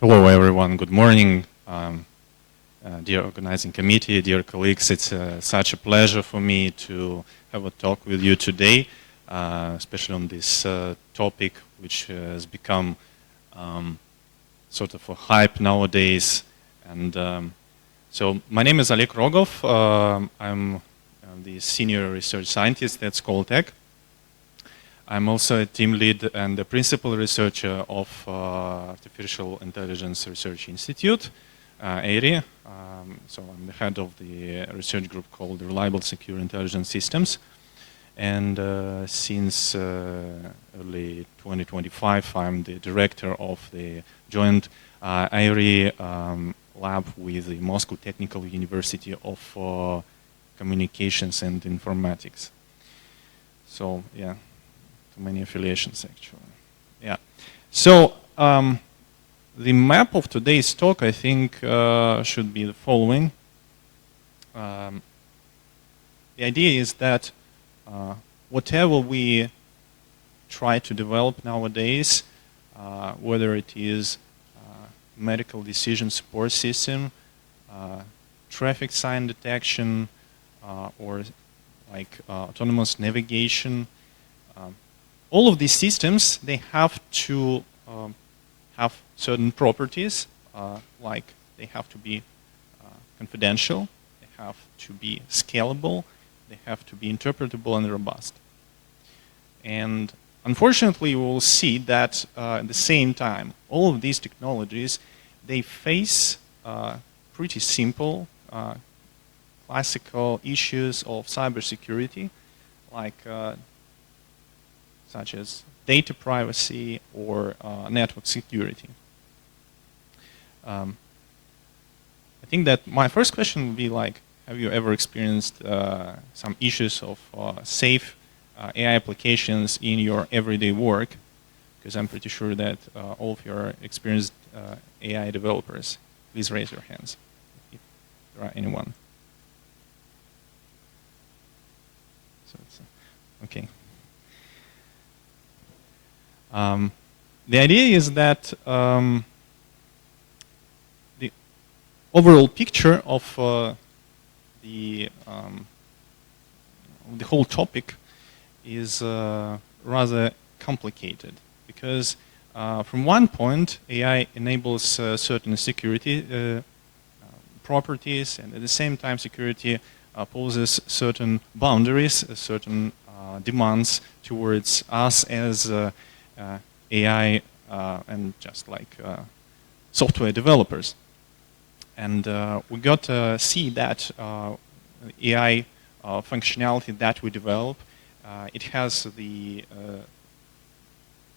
Hello, everyone. Good morning, dear organizing committee, dear colleagues. It's such a pleasure for me to have a talk with you today, especially on this topic, which has become sort of a hype nowadays. And so my name is Oleg Rogov. I'm the senior research scientist at Oleg. I'm also a team lead and the principal researcher of Artificial Intelligence Research Institute, ARI. So I'm the head of the research group called Reliable Secure Intelligence Systems. And since early 2025, I'm the director of the joint ARI lab with the Moscow Technical University of Communications and Informatics. So, yeah. Many affiliations actually. Yeah. So the map of today's talk, I think, should be the following. The idea is that whatever we try to develop nowadays, whether it is medical decision support system, traffic sign detection, or like autonomous navigation, all of these systems, they have to have certain properties, like they have to be confidential, they have to be scalable, they have to be interpretable and robust. And unfortunately, we will see that at the same time, all of these technologies, they face pretty simple, classical issues of cybersecurity, like such as data privacy or network security. I think that my first question would be like, have you ever experienced some issues of safe AI applications in your everyday work? Because I'm pretty sure that all of you are experienced AI developers. Please raise your hands if there are anyone. So it's, okay. The idea is that the overall picture of the whole topic is rather complicated because from one point AI enables certain security properties, and at the same time security poses certain boundaries, certain demands towards us as AI and just like software developers. And we got to see that AI functionality that we develop, it has the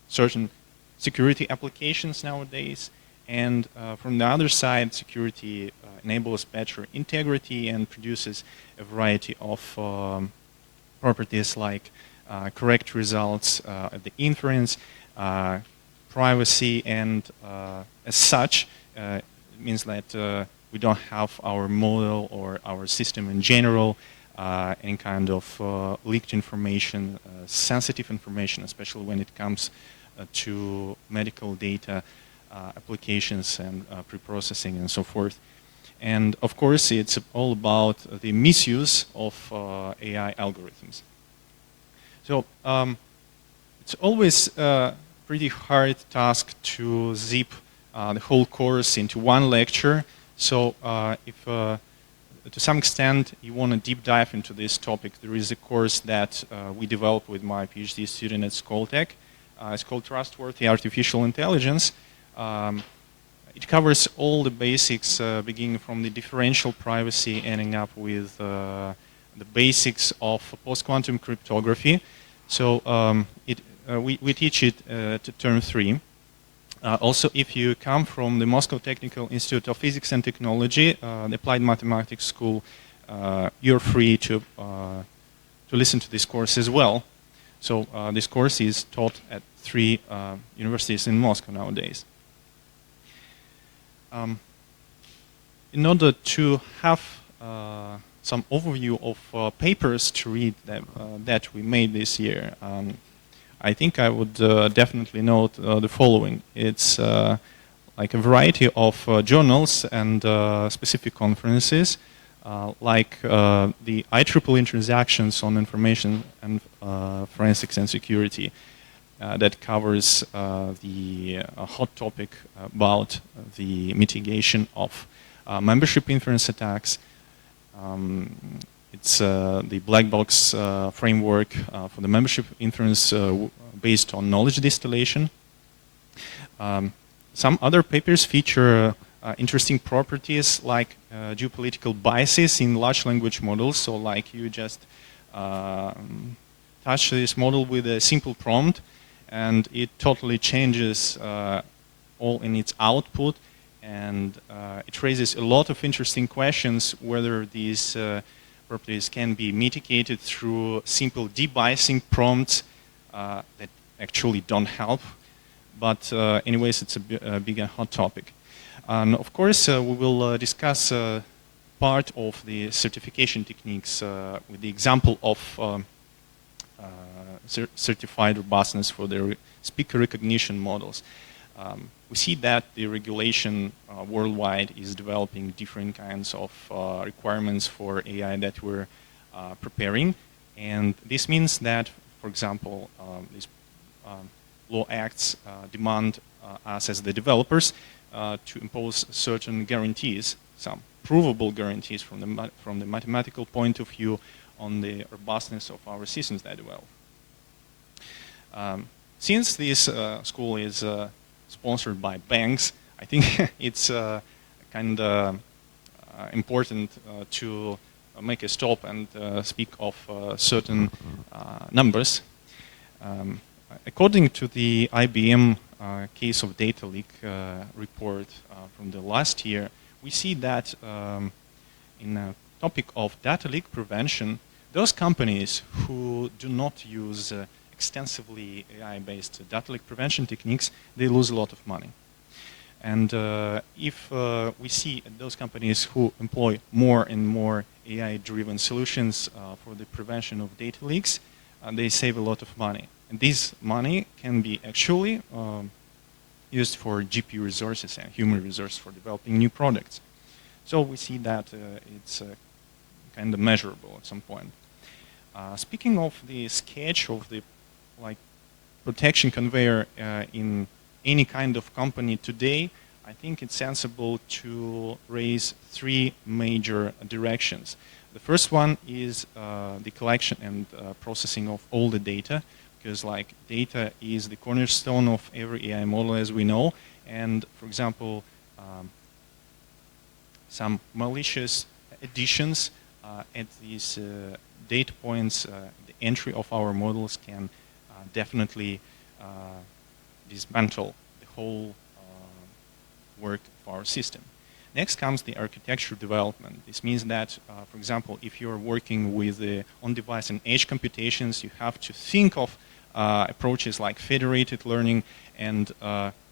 certain security applications nowadays, and from the other side, security enables better integrity and produces a variety of properties like correct results at the inference, privacy, and as such, it means that we don't have our model or our system in general any kind of leaked information, sensitive information, especially when it comes to medical data applications and pre-processing and so forth. And of course, it's all about the misuse of AI algorithms. So it's always a pretty hard task to zip the whole course into one lecture. So if to some extent you want to deep dive into this topic, there is a course that we developed with my PhD student at Tech. It's called Trustworthy Artificial Intelligence. It covers all the basics, beginning from the differential privacy, ending up with the basics of post-quantum cryptography. So we teach it to term 3. Also, if you come from the Moscow Technical Institute of Physics and Technology, the Applied Mathematics School, you're free to listen to this course as well. So this course is taught at 3 universities in Moscow nowadays. In order to have some overview of papers to read that we made this year, I think I would definitely note the following. It's like a variety of journals and specific conferences, like the IEEE Transactions on Information and Forensics and Security, that covers the hot topic about the mitigation of membership inference attacks. It's the black box framework for the membership inference based on knowledge distillation. Some other papers feature interesting properties like geopolitical biases in large language models. So like you just touch this model with a simple prompt and it totally changes all in its output, and it raises a lot of interesting questions whether these properties can be mitigated through simple debiasing prompts that actually don't help. But anyways, it's a big and hot topic. And of course, we will discuss part of the certification techniques with the example of certified robustness for the speaker recognition models. We see that the regulation worldwide is developing different kinds of requirements for AI that we're preparing. And this means that, for example, these law acts demand us as the developers to impose certain guarantees, some provable guarantees from the mathematical point of view on the robustness of our systems that develop. Since this school is sponsored by banks, I think it's kind of important to make a stop and speak of certain numbers. According to the IBM case of data leak report from the last year, we see that in the topic of data leak prevention, those companies who do not use extensively AI-based data leak prevention techniques, they lose a lot of money. And if we see those companies who employ more and more AI-driven solutions for the prevention of data leaks, they save a lot of money. And this money can be actually used for GPU resources and human resources for developing new products. So we see that it's kind of measurable at some point. Speaking of the sketch of the protection conveyor in any kind of company today, I think it's sensible to raise three major directions. The first one is the collection and processing of all the data, because data is the cornerstone of every AI model, as we know. And for example, some malicious additions at these data points, the entry of our models can definitely dismantle the whole work of our system. Next comes the architecture development. This means that, for example, if you're working with on-device and edge computations, you have to think of approaches like federated learning and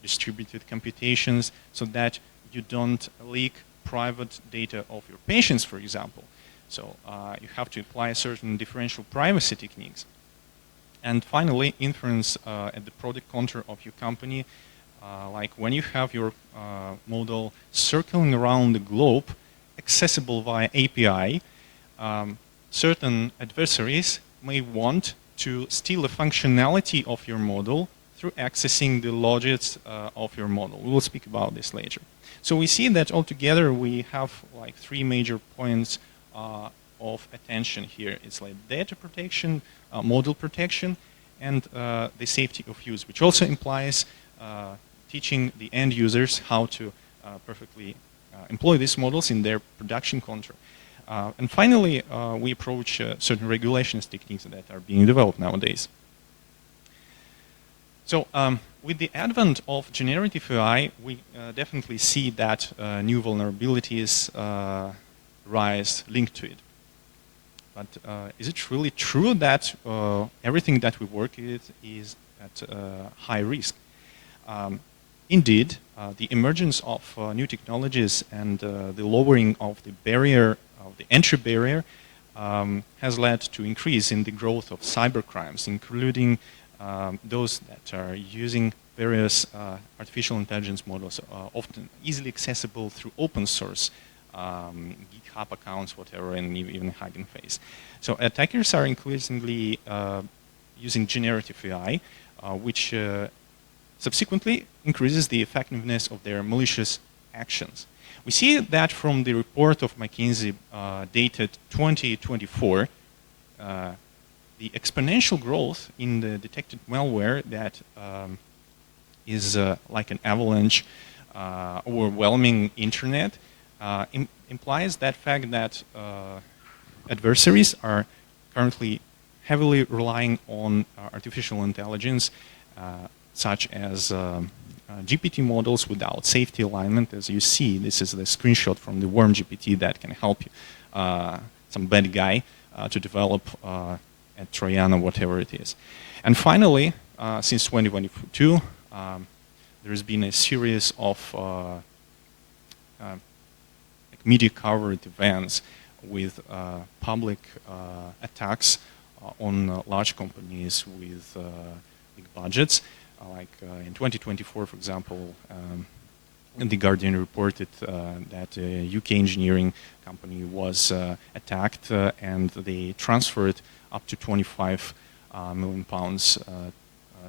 distributed computations so that you don't leak private data of your patients, for example. So you have to apply certain differential privacy techniques. And finally, inference at the product contour of your company. Like when you have your model circling around the globe, accessible via API, certain adversaries may want to steal the functionality of your model through accessing the logics of your model. We will speak about this later. So we see that altogether we have three major points of attention here. It's like data protection, model protection, and the safety of use, which also implies teaching the end users how to perfectly employ these models in their production contour. And finally, we approach certain regulations techniques that are being developed nowadays. So with the advent of generative AI, we definitely see that new vulnerabilities rise linked to it. But is it really true that everything that we work with is at high risk? Indeed, the emergence of new technologies and the lowering of the barrier, of the entry barrier, has led to increase in the growth of cybercrimes, including those that are using various artificial intelligence models are often easily accessible through open source GitHub accounts, whatever, and even Hugging Face. So attackers are increasingly using generative AI, which subsequently increases the effectiveness of their malicious actions. We see that from the report of McKinsey dated 2024, the exponential growth in the detected malware that is like an avalanche overwhelming internet implies that fact that adversaries are currently heavily relying on artificial intelligence such as GPT models without safety alignment. As you see, this is the screenshot from the worm GPT that can help you, some bad guy to develop a Trojan or whatever it is. And finally, since 2022, there has been a series of media covered events with public attacks on large companies with big budgets. Like in 2024, for example, The Guardian reported that a UK engineering company was attacked and they transferred up to £25 million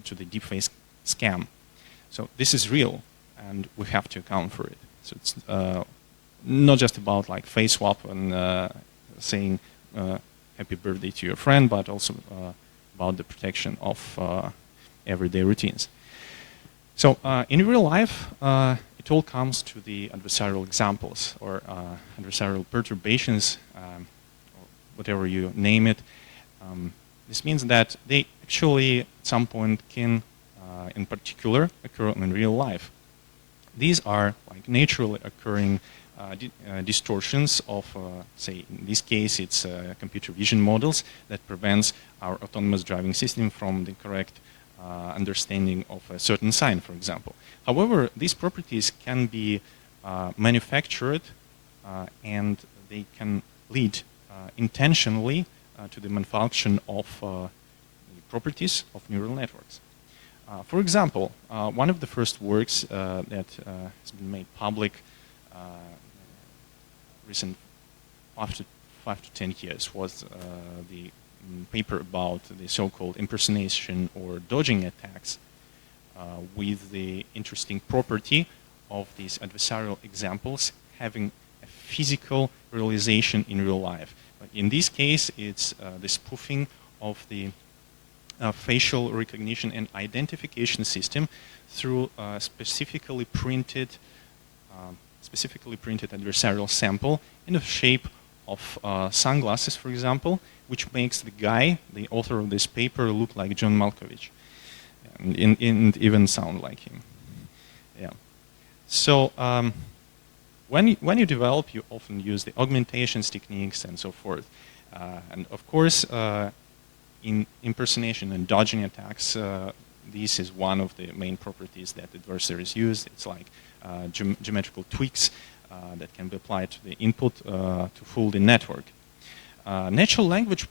to the deepfake scam. So this is real, and we have to account for it. So it's not just about like face swap and saying happy birthday to your friend, but also about the protection of everyday routines. So in real life, it all comes to the adversarial examples or adversarial perturbations, or whatever you name it. This means that they actually at some point can, in particular, occur in real life. These are like naturally occurring distortions of, say, in this case, it's computer vision models that prevents our autonomous driving system from the correct understanding of a certain sign, for example. However, these properties can be manufactured and they can lead intentionally to the malfunction of the properties of neural networks. For example, one of the first works that has been made public recent 5 to 10 years was the paper about the so-called impersonation or dodging attacks with the interesting property of these adversarial examples having a physical realization in real life. But in this case, it's the spoofing of the facial recognition and identification system through specifically printed adversarial sample in the shape of sunglasses, for example, which makes the guy, the author of this paper, look like John Malkovich, and even sound like him. Yeah. So when you develop, you often use the augmentations techniques and so forth. And of course, in impersonation and dodging attacks, this is one of the main properties that adversaries use. It's like geometrical tweaks that can be applied to the input to fool the network. Natural language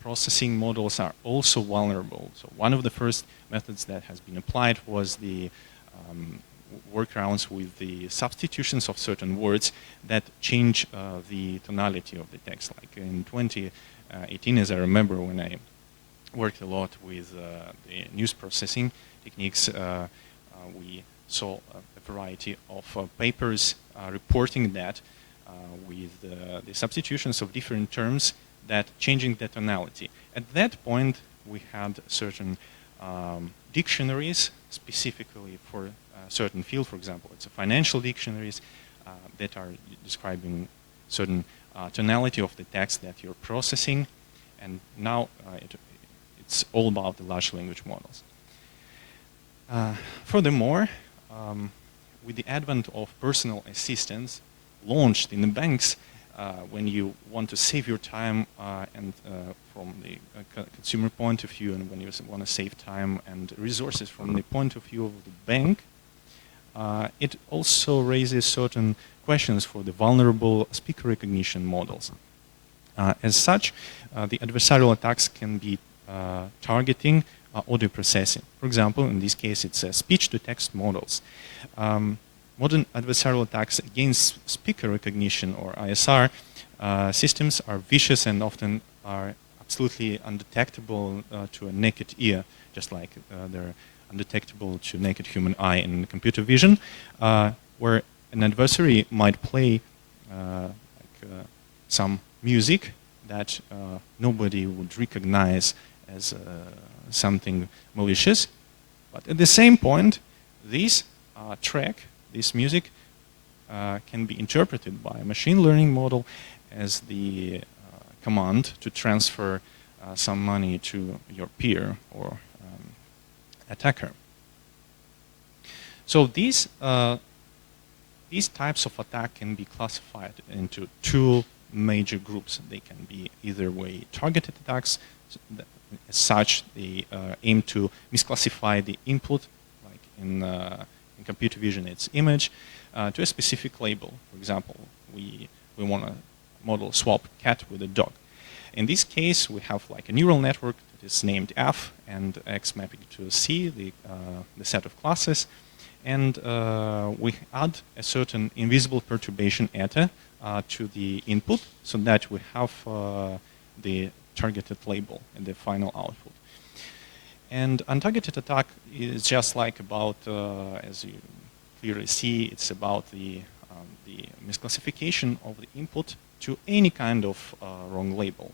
processing models are also vulnerable. So one of the first methods that has been applied was the workarounds with the substitutions of certain words that change the tonality of the text. Like in 2018, as I remember, when I worked a lot with the news processing techniques, we saw a variety of papers reporting that with the substitutions of different terms that changing the tonality. At that point, we had certain dictionaries specifically for a certain field. For example, it's a financial dictionaries that are describing certain tonality of the text that you're processing. And now it's all about the large language models. Furthermore, with the advent of personal assistants launched in the banks, when you want to save your time and from the consumer point of view, and when you want to save time and resources from the point of view of the bank, it also raises certain questions for the vulnerable speaker recognition models. As such, the adversarial attacks can be targeting audio processing. For example, in this case, it's speech-to-text models. Modern adversarial attacks against speaker recognition, or ISR, systems are vicious and often are absolutely undetectable to a naked ear, just like they're undetectable to naked human eye in computer vision, where an adversary might play some music that nobody would recognize as something malicious. But at the same point, this track, this music, can be interpreted by a machine learning model as the command to transfer some money to your peer or attacker. So these types of attack can be classified into two major groups. They can be either way targeted attacks. As such, they aim to misclassify the input, like in computer vision, it's image, to a specific label. For example, we want to model swap cat with a dog. In this case, we have like a neural network that is named F and X mapping to C, the set of classes. And we add a certain invisible perturbation eta to the input so that we have the targeted label in the final output. And untargeted attack is just like about, as you clearly see, it's about the misclassification of the input to any kind of wrong label.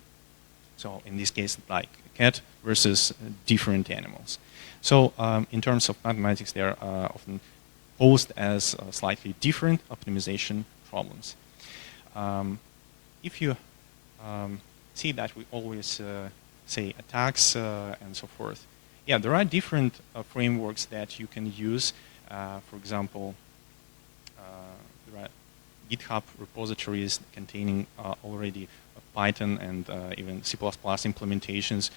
So in this case, like a cat versus different animals. So in terms of mathematics, they are often posed as slightly different optimization problems. If you see that we always say attacks and so forth, yeah, there are different frameworks that you can use. For example, there are GitHub repositories containing already Python and even C++ implementations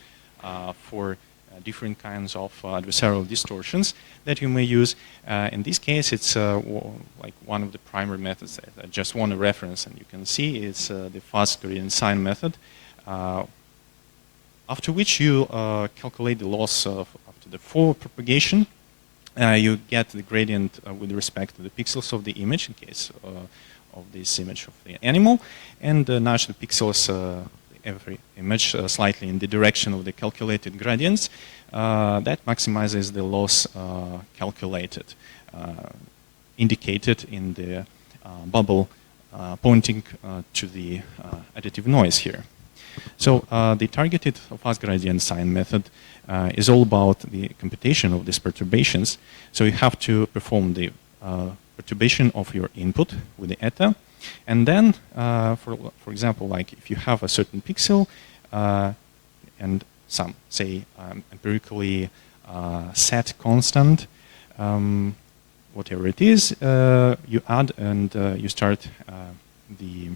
for different kinds of adversarial distortions that you may use. In this case, it's like one of the primary methods that I just want to reference, and you can see it's the fast gradient sine method, after which you calculate the loss after the forward propagation. You get the gradient with respect to the pixels of the image in case of this image of the animal, and nudge the pixels every image slightly in the direction of the calculated gradients. That maximizes the loss calculated, indicated in the bubble pointing to the additive noise here. So the targeted fast gradient sine method is all about the computation of these perturbations. So you have to perform the perturbation of your input with the eta. And then, for example, like if you have a certain pixel and some, say, empirically set constant, whatever it is, you add and you start the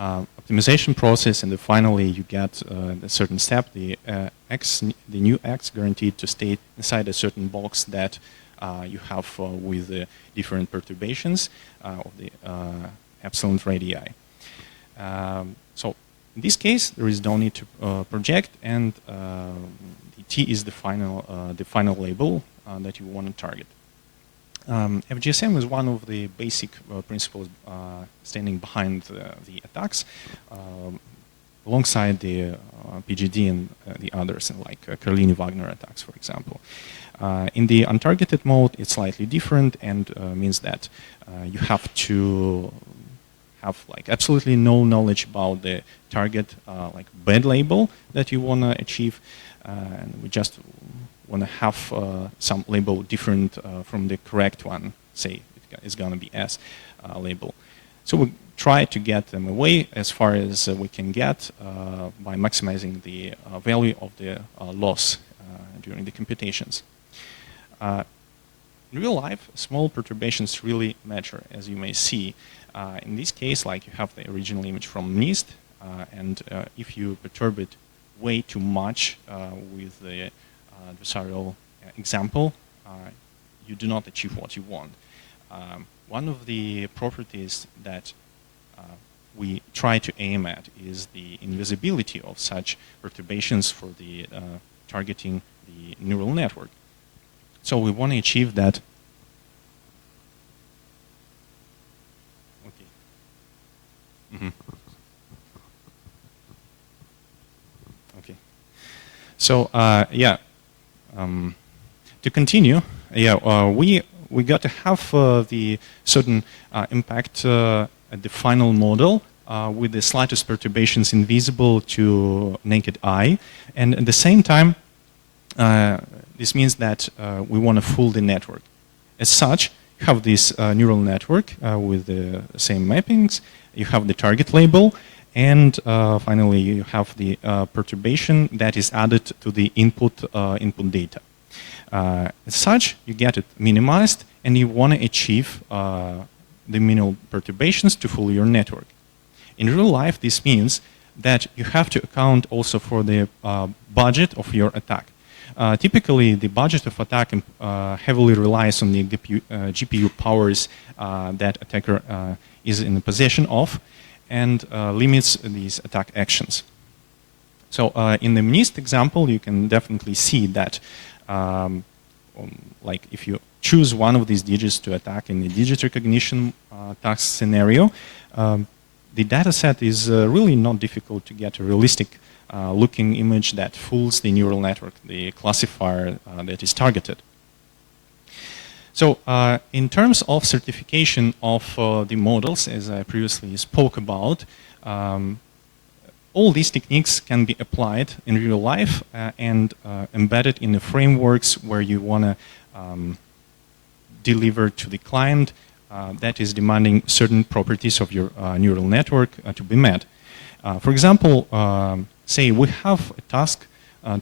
optimization process, and then finally you get a certain step, the new x guaranteed to stay inside a certain box that you have with the different perturbations of the epsilon radii. So in this case, there is no need to project, and the t is the final label that you want to target. FGSM is one of the basic principles standing behind the attacks, alongside the PGD and the others, like Carlini-Wagner attacks, for example. In the untargeted mode, it's slightly different and means that you have to have like absolutely no knowledge about the target, like bad label that you want to achieve, and we just want to have some label different from the correct one. Say it's going to be S label. So we try to get them away as far as we can get by maximizing the value of the loss during the computations. In real life, small perturbations really matter, as you may see. In this case, like you have the original image from NIST, and if you perturb it way too much with the adversarial example, you do not achieve what you want. One of the properties that we try to aim at is the invisibility of such perturbations for the targeting the neural network. So we want to achieve that. Okay. Mm-hmm. Okay. So yeah, to continue, yeah, we got to have the certain impact at the final model with the slightest perturbations invisible to naked eye, and at the same time, this means that we want to fool the network. As such, you have this neural network with the same mappings, you have the target label, and finally you have the perturbation that is added to the input data. As such, you get it minimized, and you want to achieve the minimal perturbations to fool your network. In real life, this means that you have to account also for the budget of your attack. Typically, the budget of attack heavily relies on the GPU powers that attacker is in possession of, and limits these attack actions. So in the MNIST example, you can definitely see that like if you choose one of these digits to attack in the digit recognition task scenario, the data set is really not difficult to get a realistic looking image that fools the neural network, the classifier that is targeted. So in terms of certification of the models, as I previously spoke about, all these techniques can be applied in real life and embedded in the frameworks where you want to deliver to the client that is demanding certain properties of your neural network to be met. For example, say we have a task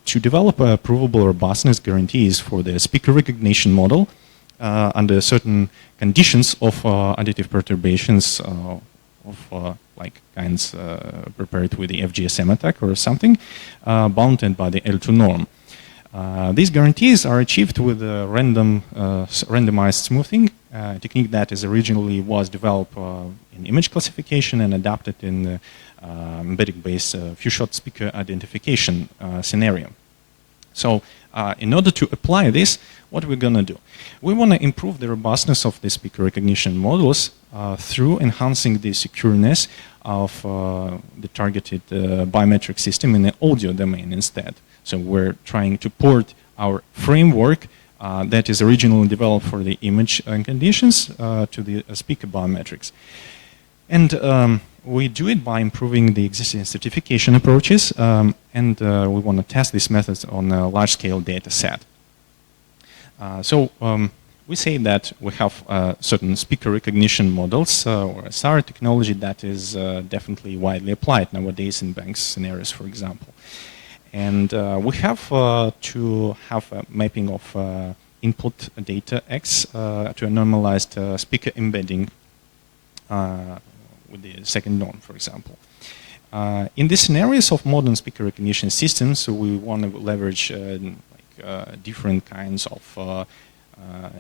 to develop a provable robustness guarantees for the speaker recognition model under certain conditions of additive perturbations of like kinds prepared with the FGSM attack or something bounded by the L2 norm. These guarantees are achieved with a randomized smoothing technique that is originally was developed in image classification and adapted in the embedding-based few-shot speaker identification scenario. So in order to apply this, what we're going to do? We want to improve the robustness of the speaker recognition models through enhancing the secureness of the targeted biometric system in the audio domain instead. So we're trying to port our framework that is originally developed for the image conditions to the speaker biometrics. And we do it by improving the existing certification approaches, and we want to test these methods on a large-scale data set. So we say that we have certain speaker recognition models or SAR technology that is definitely widely applied nowadays in bank scenarios, for example. And we have to have a mapping of input data X to a normalized speaker embedding with the second norm, for example. In the scenarios of modern speaker recognition systems, we want to leverage different kinds of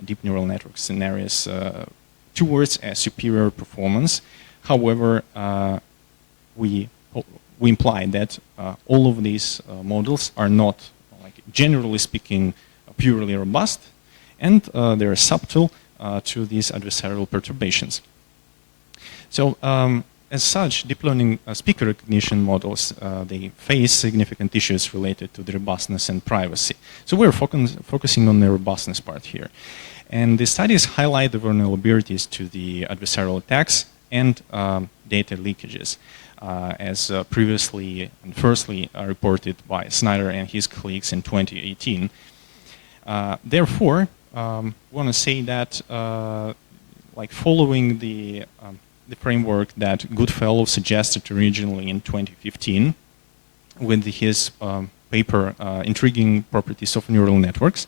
deep neural network scenarios towards a superior performance. However, we imply that all of these models are not, like, generally speaking, purely robust, and they're subtle to these adversarial perturbations. So, as such, deep learning speaker recognition models, they face significant issues related to the robustness and privacy. So we're focusing on the robustness part here. And the studies highlight the vulnerabilities to the adversarial attacks and data leakages, as previously and firstly reported by Snyder and his colleagues in 2018. Therefore, we want to say that like following the framework that Goodfellow suggested originally in 2015 with his paper, Intriguing Properties of Neural Networks,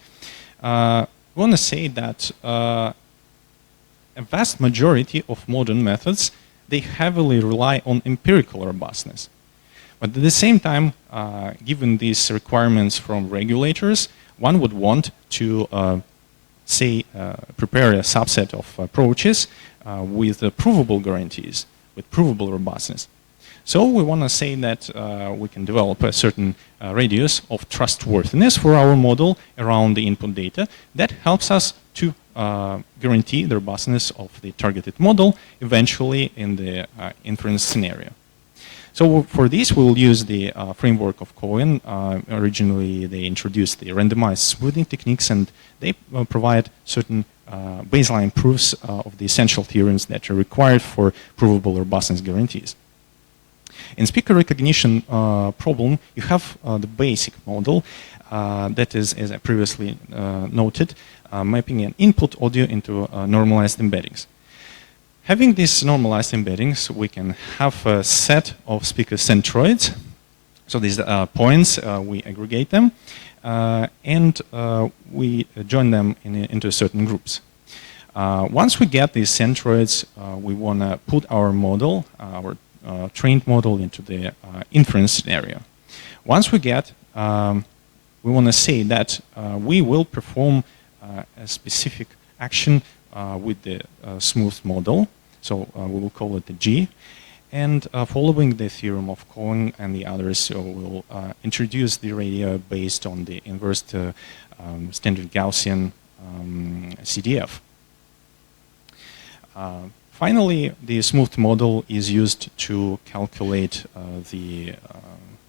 I want to say that a vast majority of modern methods, they heavily rely on empirical robustness. But at the same time, given these requirements from regulators, one would want to, say, prepare a subset of approaches with provable guarantees, with provable robustness. So we want to say that we can develop a certain radius of trustworthiness for our model around the input data that helps us to guarantee the robustness of the targeted model eventually in the inference scenario. So for this, we'll use the framework of Cohen. Originally, they introduced the randomized smoothing techniques, and they provide certain baseline proofs of the essential theorems that are required for provable robustness guarantees. In speaker recognition problem, you have the basic model that is, as I previously noted, mapping an input audio into normalized embeddings. Having these normalized embeddings, we can have a set of speaker centroids. So these points, we aggregate them, and we join them into certain groups. Once we get these centroids, we want to put our model, our trained model, into the inference scenario. Once we get, we want to say that we will perform a specific action with the smooth model, so we will call it the G, and following the theorem of Cohen and the others, so we'll introduce the radio based on the inverse standard Gaussian CDF. Finally, the smooth model is used to calculate the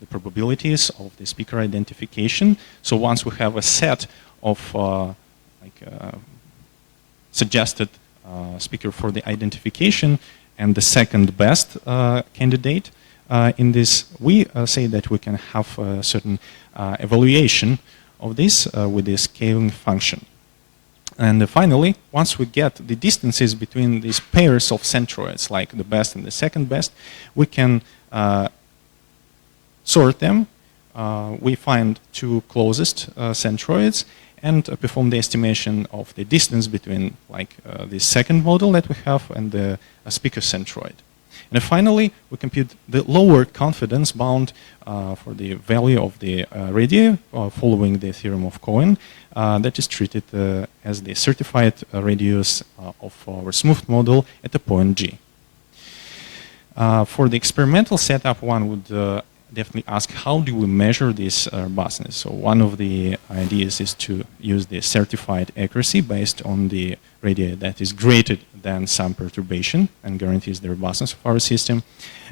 probabilities of the speaker identification. So once we have a set of suggested speaker for the identification and the second best candidate in this, we say that we can have a certain evaluation of this with the scaling function. And finally, once we get the distances between these pairs of centroids, like the best and the second best, we can sort them. We find two closest centroids and perform the estimation of the distance between the second model that we have and the speaker centroid. And finally, we compute the lower confidence bound for the value of the radii following the theorem of Cohen that is treated as the certified radius of our smooth model at the point G. For the experimental setup, one would definitely ask, how do we measure this robustness? So one of the ideas is to use the certified accuracy based on the radii that is greater than some perturbation and guarantees the robustness of our system.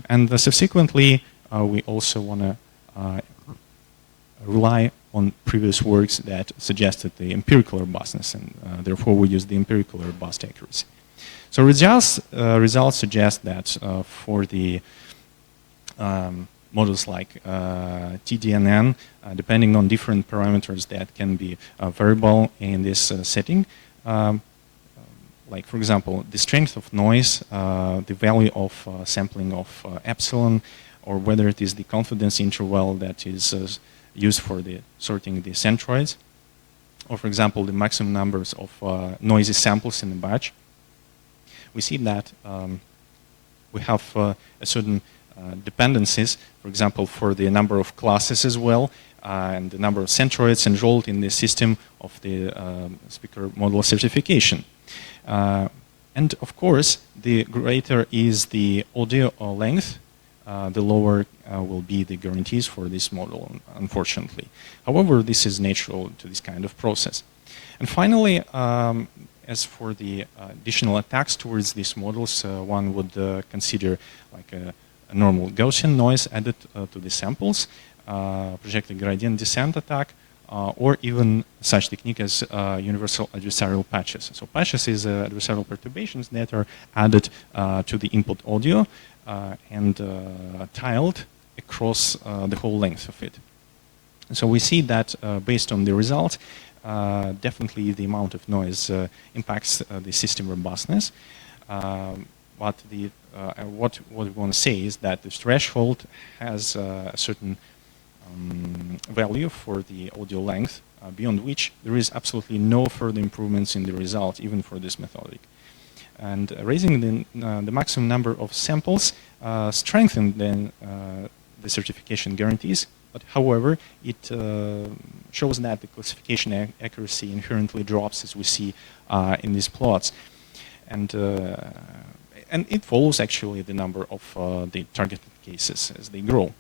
And subsequently, we also want to rely on previous works that suggested the empirical robustness, and therefore we use the empirical robust accuracy. So results suggest that for the models like TDNN, depending on different parameters that can be variable in this setting, like for example, the strength of noise, the value of sampling of epsilon, or whether it is the confidence interval that is used for the sorting the centroids, or for example, the maximum numbers of noisy samples in the batch. We see that we have a certain dependencies, for example, for the number of classes as well, and the number of centroids enrolled in the system of the speaker model certification. And of course, the greater is the audio length, the lower will be the guarantees for this model, unfortunately. However, this is natural to this kind of process. And finally, as for the additional attacks towards these models, one would consider like a normal Gaussian noise added to the samples, projected gradient descent attack, or even such technique as universal adversarial patches. So patches is adversarial perturbations that are added to the input audio and tiled across the whole length of it. So we see that based on the results, definitely the amount of noise impacts the system robustness. But what we want to say is that the threshold has a certain value for the audio length, beyond which there is absolutely no further improvements in the result, even for this methodic. And raising the maximum number of samples strengthened then the certification guarantees. But however, it shows that the classification accuracy inherently drops, as we see in these plots. And it follows actually the number of the targeted cases as they grow.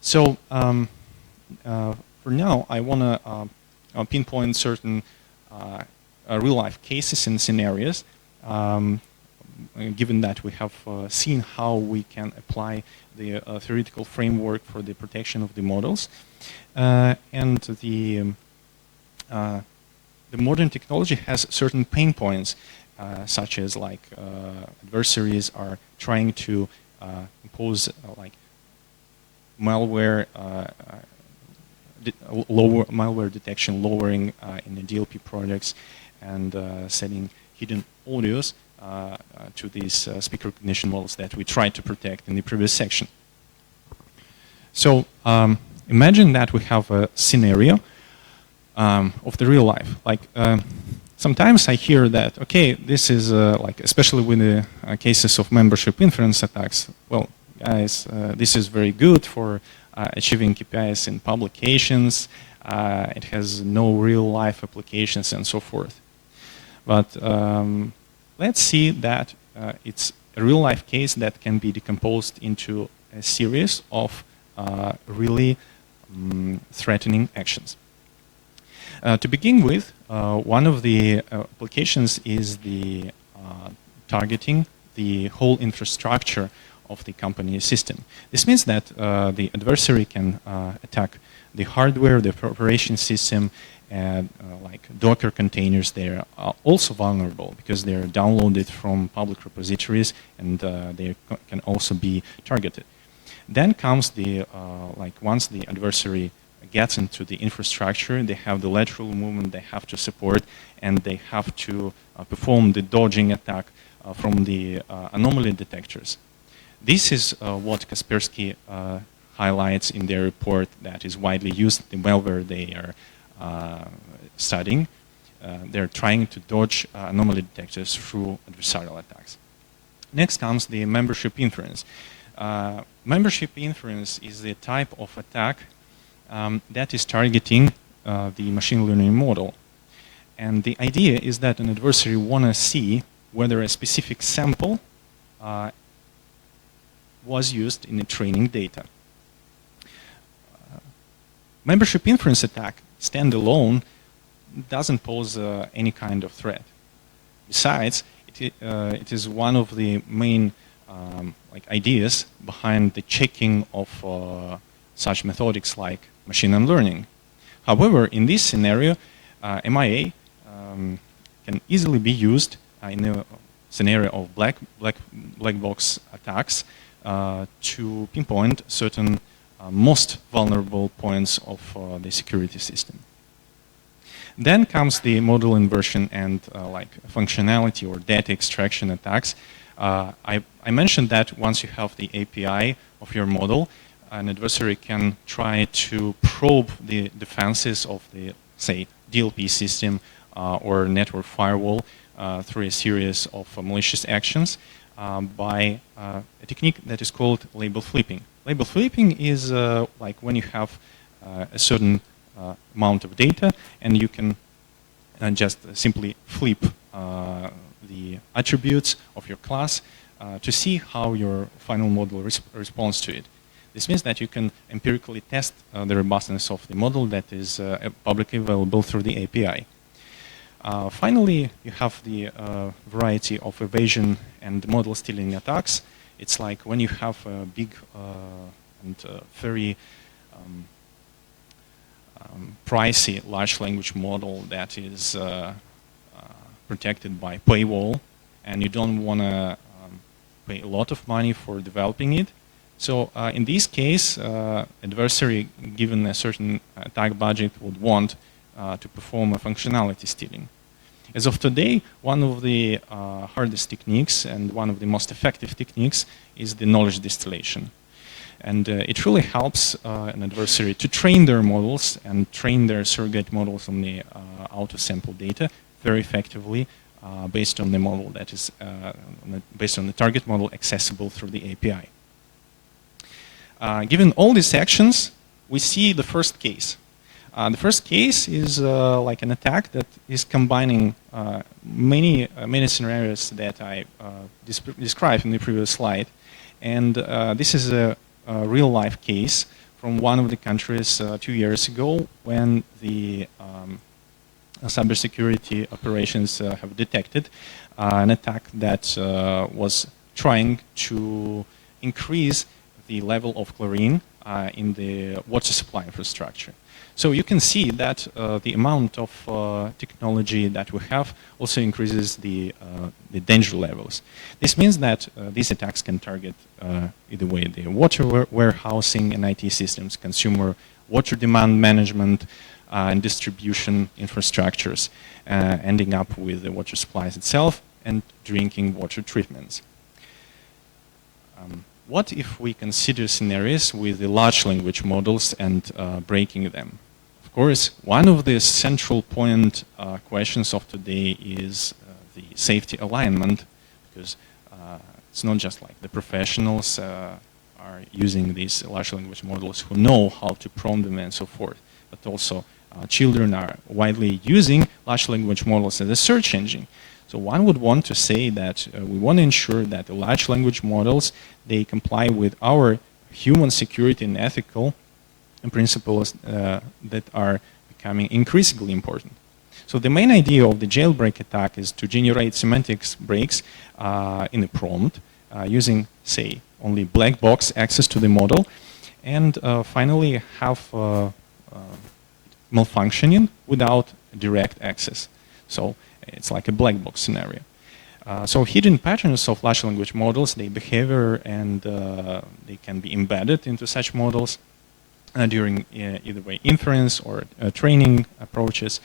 So for now, I want to pinpoint certain real-life cases and scenarios, given that we have seen how we can apply the theoretical framework for the protection of the models. And the modern technology has certain pain points, such as like adversaries are trying to impose like malware, malware detection, lowering in the DLP products, and setting hidden audios to these speaker recognition models that we tried to protect in the previous section. So imagine that we have a scenario of the real life. Like sometimes I hear that, okay, this is like, especially with the cases of membership inference attacks, well, guys, this is very good for achieving KPIs in publications. It has no real life applications and so forth. But let's see that it's a real life case that can be decomposed into a series of really threatening actions. To begin with, one of the applications is the targeting the whole infrastructure of the company system. This means that the adversary can attack the hardware, the operation system, and like Docker containers. They are also vulnerable because they are downloaded from public repositories, and they can also be targeted. Then comes the like once the adversary gets into the infrastructure, they have the lateral movement they have to support, and they have to perform the dodging attack from the anomaly detectors. This is what Kaspersky highlights in their report that is widely used, the malware they are studying. They're trying to dodge anomaly detectors through adversarial attacks. Next comes the membership inference. Membership inference is the type of attack that is targeting the machine learning model. And the idea is that an adversary wants to see whether a specific sample was used in the training data. Membership inference attack, standalone, doesn't pose any kind of threat. Besides, it is one of the main like ideas behind the checking of such methodics like machine learning. However, in this scenario, MIA can easily be used in a scenario of black box attacks to pinpoint certain most vulnerable points of the security system. Then comes the model inversion and like functionality or data extraction attacks. I mentioned that once you have the API of your model, an adversary can try to probe the defenses of the, say, DLP system or network firewall through a series of malicious actions by a technique that is called label flipping. Label flipping is like when you have a certain amount of data and you can just simply flip the attributes of your class to see how your final model responds to it. This means that you can empirically test the robustness of the model that is publicly available through the API. Finally, you have the variety of evasion and model stealing attacks. It's like when you have a big and very pricey large language model that is protected by paywall, and you don't want to pay a lot of money for developing it. So in this case, adversary, given a certain attack budget, would want to perform a functionality stealing. As of today, one of the hardest techniques and one of the most effective techniques is the knowledge distillation. And it really helps an adversary to train their models and train their surrogate models on the auto-sample data very effectively based on the model that is based on the target model accessible through the API. Given all these actions, we see the first case. The first case is like an attack that is combining many scenarios that I described in the previous slide, And this is a real-life case from one of the countries 2 years ago when the cybersecurity operations have detected an attack that was trying to increase the level of chlorine in the water supply infrastructure. So you can see that the amount of technology that we have also increases the danger levels. This means that these attacks can target either way the water warehousing and IT systems, consumer water demand management, and distribution infrastructures, ending up with the water supplies itself and drinking water treatments. What if we consider scenarios with the large language models and breaking them? Of course, one of the central point questions of today is the safety alignment, because it's not just like the professionals are using these large language models who know how to prompt them and so forth, but also children are widely using large language models as a search engine. So one would want to say that we want to ensure that the large language models, they comply with our human security and ethical principles that are becoming increasingly important. So the main idea of the jailbreak attack is to generate semantics breaks in a prompt using, say, only black box access to the model, and finally have malfunctioning without direct access. So it's like a black box scenario. So hidden patterns of large language models, their behavior, and they can be embedded into such models during either way inference or training approaches.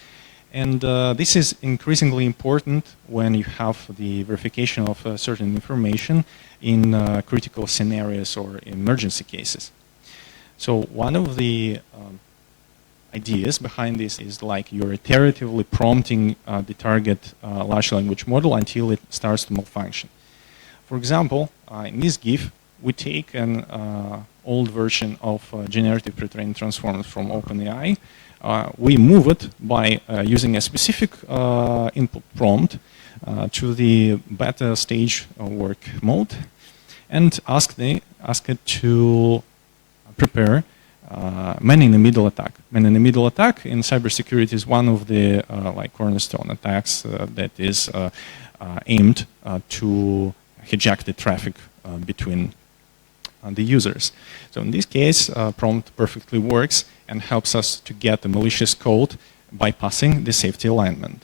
And this is increasingly important when you have the verification of certain information in critical scenarios or emergency cases. So one of the ideas behind this is like you're iteratively prompting the target large language model until it starts to malfunction. For example, in this GIF, we take an old version of generative pre-trained transformers from OpenAI. We move it by using a specific input prompt to the beta stage work mode and ask it to prepare man-in-the-middle attack. Man-in-the-middle attack in cybersecurity is one of the like cornerstone attacks that is aimed to hijack the traffic between the users. So in this case, prompt perfectly works and helps us to get the malicious code bypassing the safety alignment.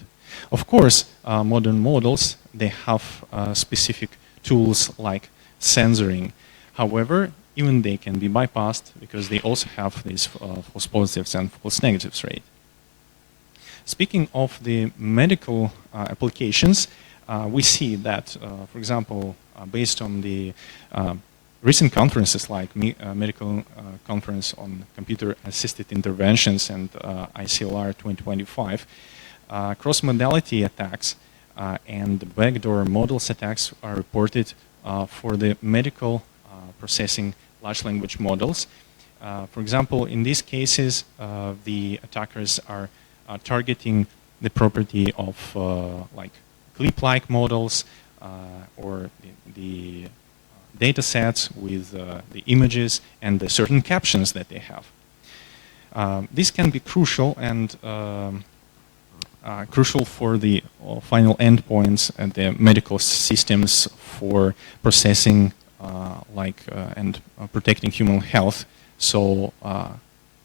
Of course, modern models, they have specific tools like censoring. However, even they can be bypassed because they also have these false positives and false negatives rate. Speaking of the medical applications, we see that, for example, based on the recent conferences like Medical Conference on Computer-Assisted Interventions and ICLR 2025, cross-modality attacks and backdoor models attacks are reported for the medical processing large language models. For example, in these cases, the attackers are targeting the property of like clip-like models or the data sets with the images and the certain captions that they have. This can be crucial and crucial for the final endpoints and the medical systems for processing and protecting human health. So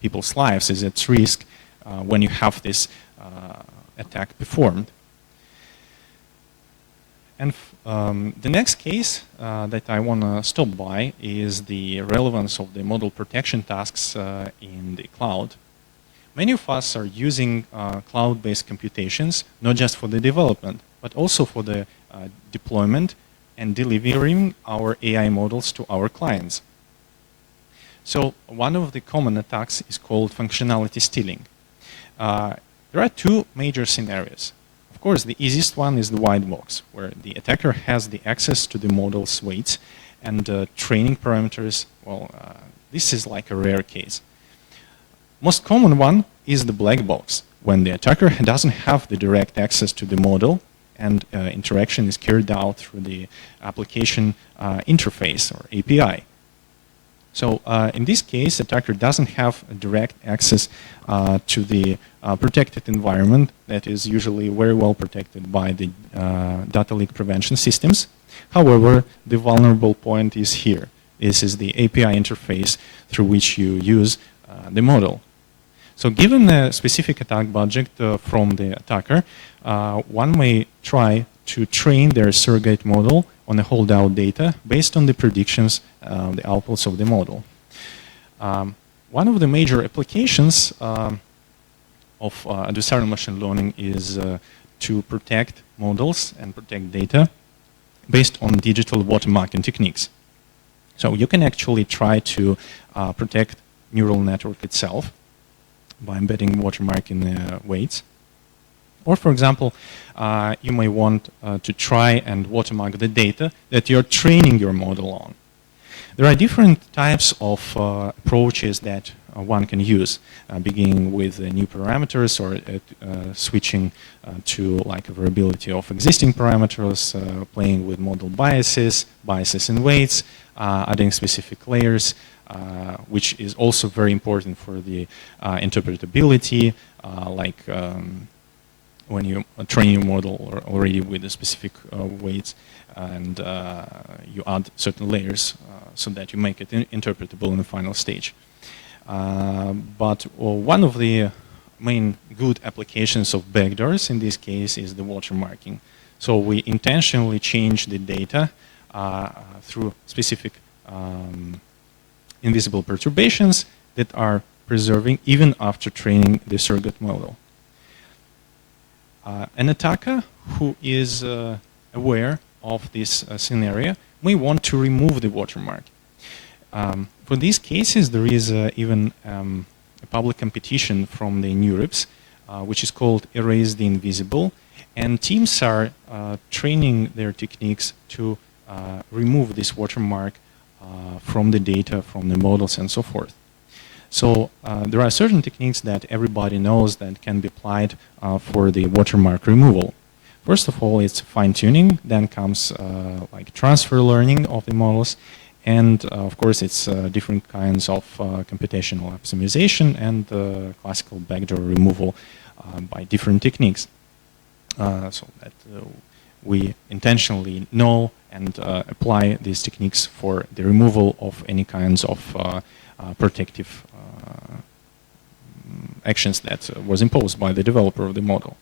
people's lives is at risk when you have this attack performed. And the next case that I want to stop by is the relevance of the model protection tasks in the cloud. Many of us are using cloud-based computations, not just for the development, but also for the deployment and delivering our AI models to our clients. So one of the common attacks is called functionality stealing. There are two major scenarios. Of course, the easiest one is the white box, where the attacker has the access to the model's weights and training parameters. Well, this is like a rare case. Most common one is the black box, when the attacker doesn't have the direct access to the model and interaction is carried out through the application interface or API. So in this case, attacker doesn't have direct access to the protected environment that is usually very well protected by the data leak prevention systems. However, the vulnerable point is here. This is the API interface through which you use the model. So given a specific attack budget from the attacker, one may try to train their surrogate model on the holdout data based on the predictions, the outputs of the model. One of the major applications of adversarial machine learning is to protect models and protect data based on digital watermarking techniques. So you can actually try to protect neural network itself by embedding watermark in weights. Or, for example, you may want to try and watermark the data that you're training your model on. There are different types of approaches that one can use, beginning with new parameters or switching to like a variability of existing parameters, playing with model biases in weights, adding specific layers, which is also very important for the interpretability, like when you train your model already with a specific weights and you add certain layers so that you make it interpretable in the final stage. But one of the main good applications of backdoors in this case is the watermarking. So we intentionally change the data through specific invisible perturbations that are preserving even after training the surrogate model. An attacker who is aware of this scenario may want to remove the watermark. For these cases, there is even a public competition from the NeurIPS, which is called Erase the Invisible, and teams are training their techniques to remove this watermark from the data, from the models, and so forth. So there are certain techniques that everybody knows that can be applied for the watermark removal. First of all, it's fine-tuning, then comes like transfer learning of the models, and of course it's different kinds of computational optimization and classical backdoor removal by different techniques. So that we intentionally know and apply these techniques for the removal of any kinds of protective actions that was imposed by the developer of the model.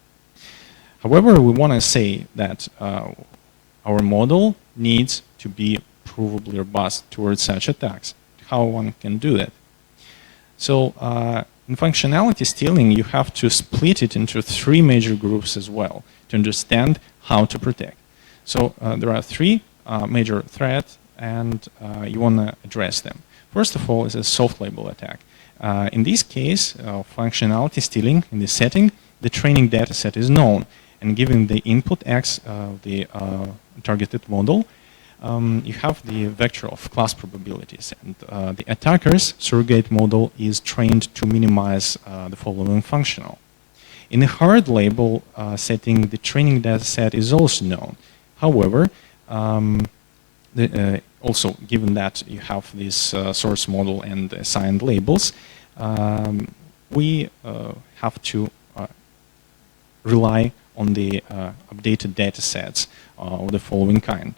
However, we want to say that our model needs to be provably robust towards such attacks. How one can do that? So in functionality stealing, you have to split it into three major groups as well to understand how to protect. So there are three major threats, and you want to address them. First of all is a soft label attack. In this case, functionality stealing, in this setting, the training data set is known, and given the input X of the targeted model, you have the vector of class probabilities, and the attacker's surrogate model is trained to minimize the following functional. In a hard label setting, the training data set is also known. However, also given that you have this source model and assigned labels, we have to rely on the updated data sets of the following kind.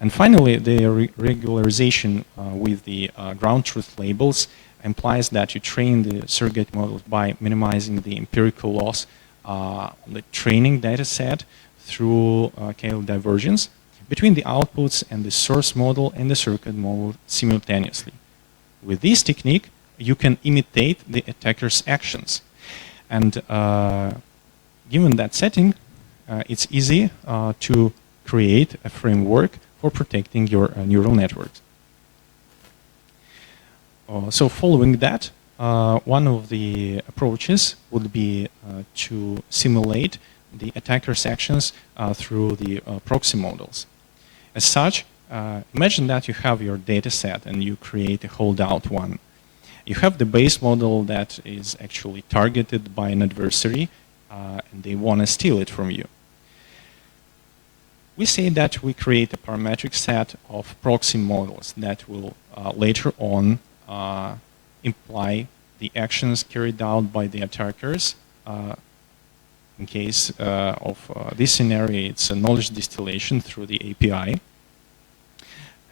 And finally, the regularization with the ground truth labels implies that you train the surrogate models by minimizing the empirical loss on the training data set through KL divergence between the outputs and the source model and the surrogate model simultaneously. With this technique, you can imitate the attacker's actions. And given that setting, it's easy to create a framework for protecting your neural networks. So following that, one of the approaches would be to simulate the attacker's actions through the proxy models. As such, imagine that you have your data set and you create a holdout one. You have the base model that is actually targeted by an adversary and they want to steal it from you. we say that we create a parametric set of proxy models that will later on imply the actions carried out by the attackers. In case of this scenario, it's a knowledge distillation through the API.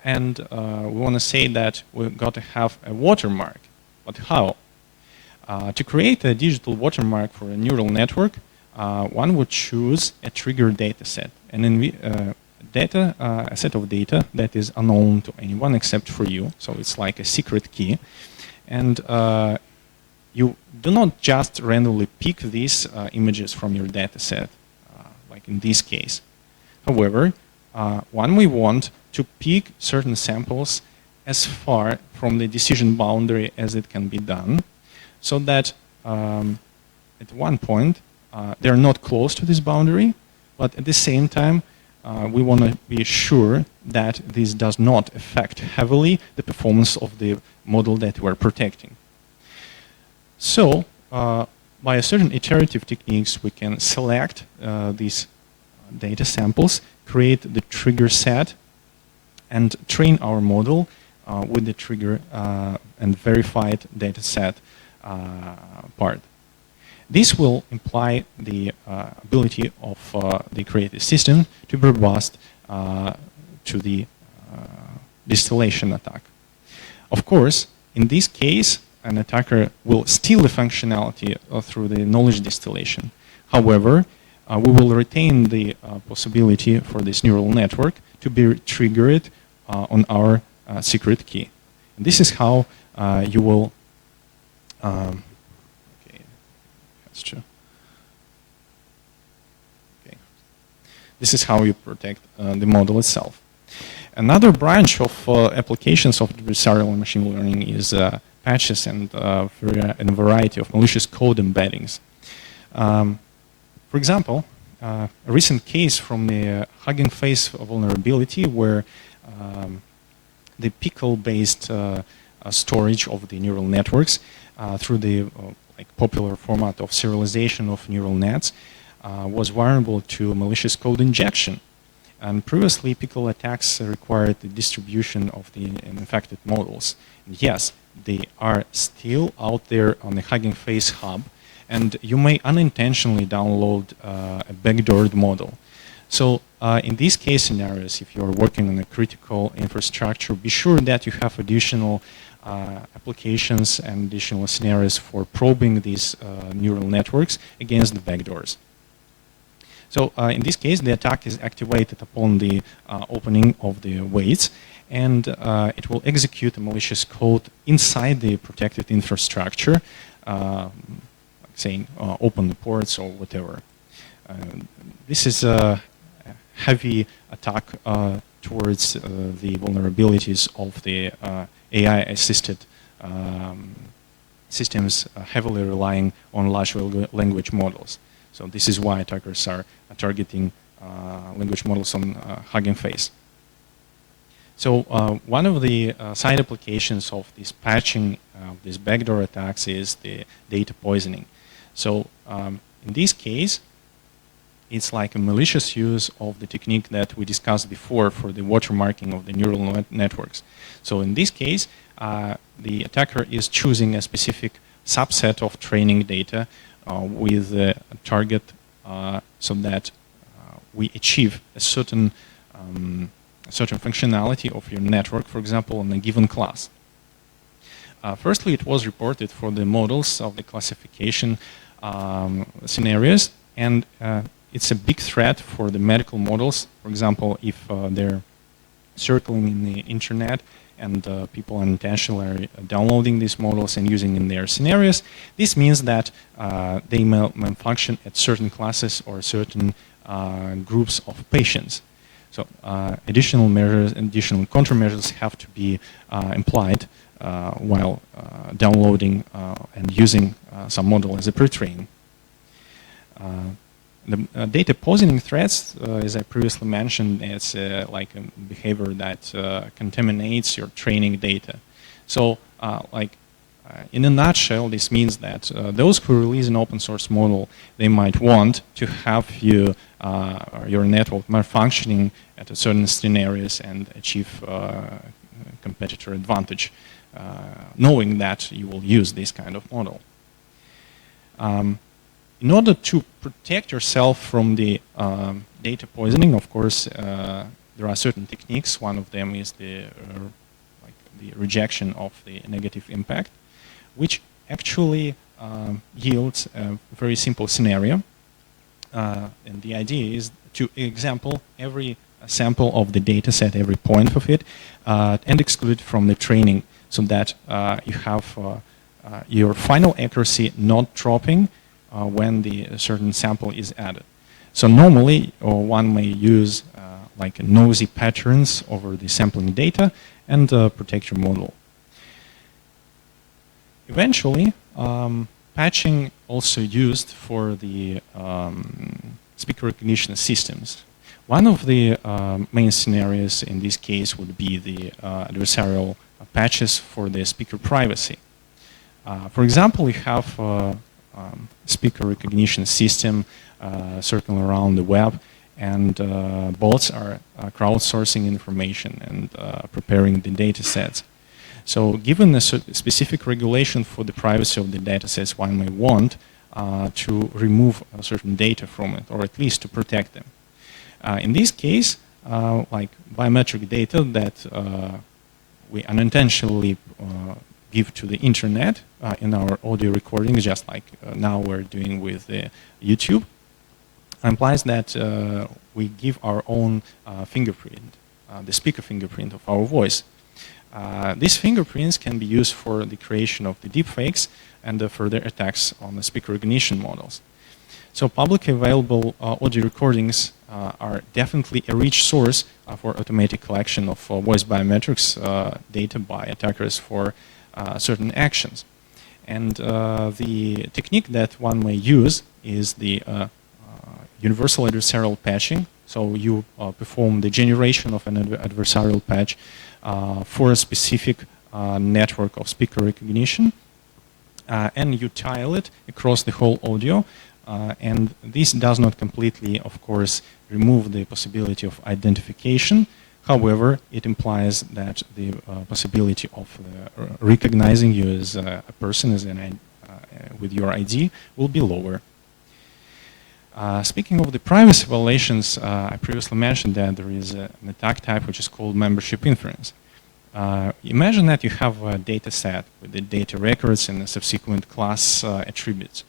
And we want to say that we've got to have a watermark. But how? To create a digital watermark for a neural network, one would choose a trigger data set. And a set of data that is unknown to anyone except for you. So it's like a secret key. And you do not just randomly pick these images from your data set, like in this case. However, one we want to pick certain samples as far from the decision boundary as it can be done, so that at one point they're not close to this boundary, but at the same time we want to be sure that this does not affect heavily the performance of the model that we're protecting. So, by a certain iterative techniques, we can select these data samples, create the trigger set, and train our model with the trigger and verified data set part. This will imply the ability of the creative system to be robust to the distillation attack. Of course, in this case, an attacker will steal the functionality through the knowledge distillation. However, we will retain the possibility for this neural network to be triggered on our secret key. And this is how you will. Okay, that's true. Okay, this is how you protect the model itself. Another branch of applications of adversarial machine learning is patches and a variety of malicious code embeddings. For example, a recent case from the Hugging Face vulnerability where the pickle-based storage of the neural networks through the popular format of serialization of neural nets was vulnerable to malicious code injection. And previously, pickle attacks required the distribution of the infected models. And yes, they are still out there on the Hugging Face hub, and you may unintentionally download a backdoored model. So in these case scenarios, if you're working on a critical infrastructure, be sure that you have additional applications and additional scenarios for probing these neural networks against the backdoors. So in this case, the attack is activated upon the opening of the weights, and it will execute a malicious code inside the protected infrastructure, like saying open the ports or whatever. This is a heavy attack towards the vulnerabilities of the AI-assisted systems heavily relying on large language models. So this is why attackers are targeting language models on Hugging Face. So one of the side applications of this patching, these backdoor attacks, is the data poisoning. So in this case, it's like a malicious use of the technique that we discussed before for the watermarking of the neural networks. So in this case, the attacker is choosing a specific subset of training data with a target so that we achieve a certain functionality of your network, for example, in a given class. Firstly, it was reported for the models of the classification scenarios, and it's a big threat for the medical models. For example, if they're circling in the internet and people unintentionally are downloading these models and using in their scenarios, this means that they malfunction at certain classes or certain groups of patients. So additional measures, additional countermeasures have to be implied while downloading and using some model as a pre-train. The data poisoning threats, as I previously mentioned, it's like a behavior that contaminates your training data. So In a nutshell, this means that those who release an open source model, they might want to have your network malfunctioning at a certain scenarios and achieve competitor advantage, knowing that you will use this kind of model. In order to protect yourself from the data poisoning, of course, there are certain techniques. One of them is the rejection of the negative impact, which actually yields a very simple scenario. And the idea is to example every sample of the data set, every point of it, and exclude from the training so that you have your final accuracy not dropping when the certain sample is added. So normally, one may use like nosy patterns over the sampling data and protect your model. Eventually, patching also used for the speaker recognition systems. One of the main scenarios in this case would be the adversarial patches for the speaker privacy. For example, you have a speaker recognition system circling around the web, and bots are crowdsourcing information and preparing the data sets. So given a specific regulation for the privacy of the data sets, one may want to remove certain data from it, or at least to protect them. In this case, like biometric data that we unintentionally give to the internet in our audio recordings, just like now we're doing with YouTube, implies that we give our own fingerprint, the speaker fingerprint of our voice. These fingerprints can be used for the creation of the deepfakes and the further attacks on the speaker recognition models. So publicly available audio recordings are definitely a rich source for automatic collection of voice biometrics data by attackers for certain actions. And the technique that one may use is the universal adversarial patching. So you perform the generation of an adversarial patch for a specific network of speaker recognition, and you tile it across the whole audio. And this does not completely, of course, remove the possibility of identification. However, it implies that the possibility of recognizing you as a person with your ID will be lower. Speaking of the privacy violations, I previously mentioned that there is an attack type which is called membership inference. Imagine that you have a data set with the data records and the subsequent class attributes.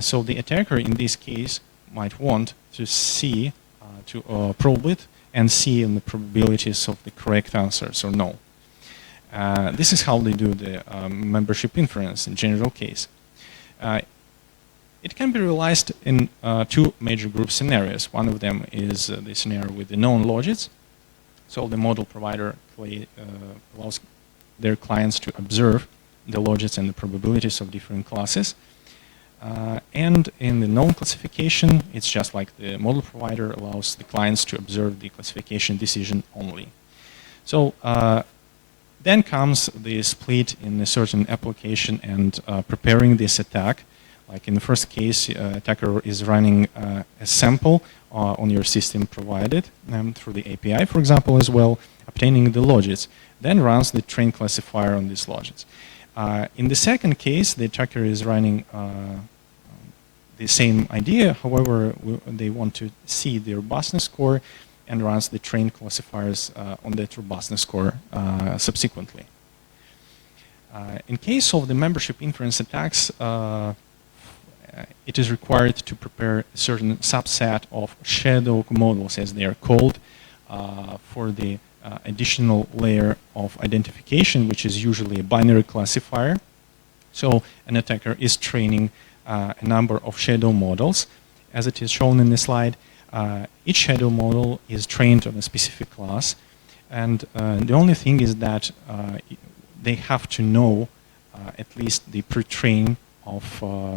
So the attacker in this case might want to see, to probe it and see in the probabilities of the correct answers or no. This is how they do the membership inference in general case. It can be realized in two major group scenarios. One of them is the scenario with the known logits. So the model provider allows their clients to observe the logits and the probabilities of different classes. And in the known classification, it's just like the model provider allows the clients to observe the classification decision only. So then comes the split in a certain application and preparing this attack. Like in the first case, attacker is running a sample on your system provided through the API, for example, as well, obtaining the logits, then runs the train classifier on these logits. In the second case, the attacker is running the same idea, however, they want to see the robustness score and runs the train classifiers on that robustness score subsequently. In case of the membership inference attacks, it is required to prepare a certain subset of shadow models, as they are called, for the additional layer of identification, which is usually a binary classifier. So an attacker is training a number of shadow models, as it is shown in the slide. Each shadow model is trained on a specific class, and the only thing is that they have to know at least the pre-train of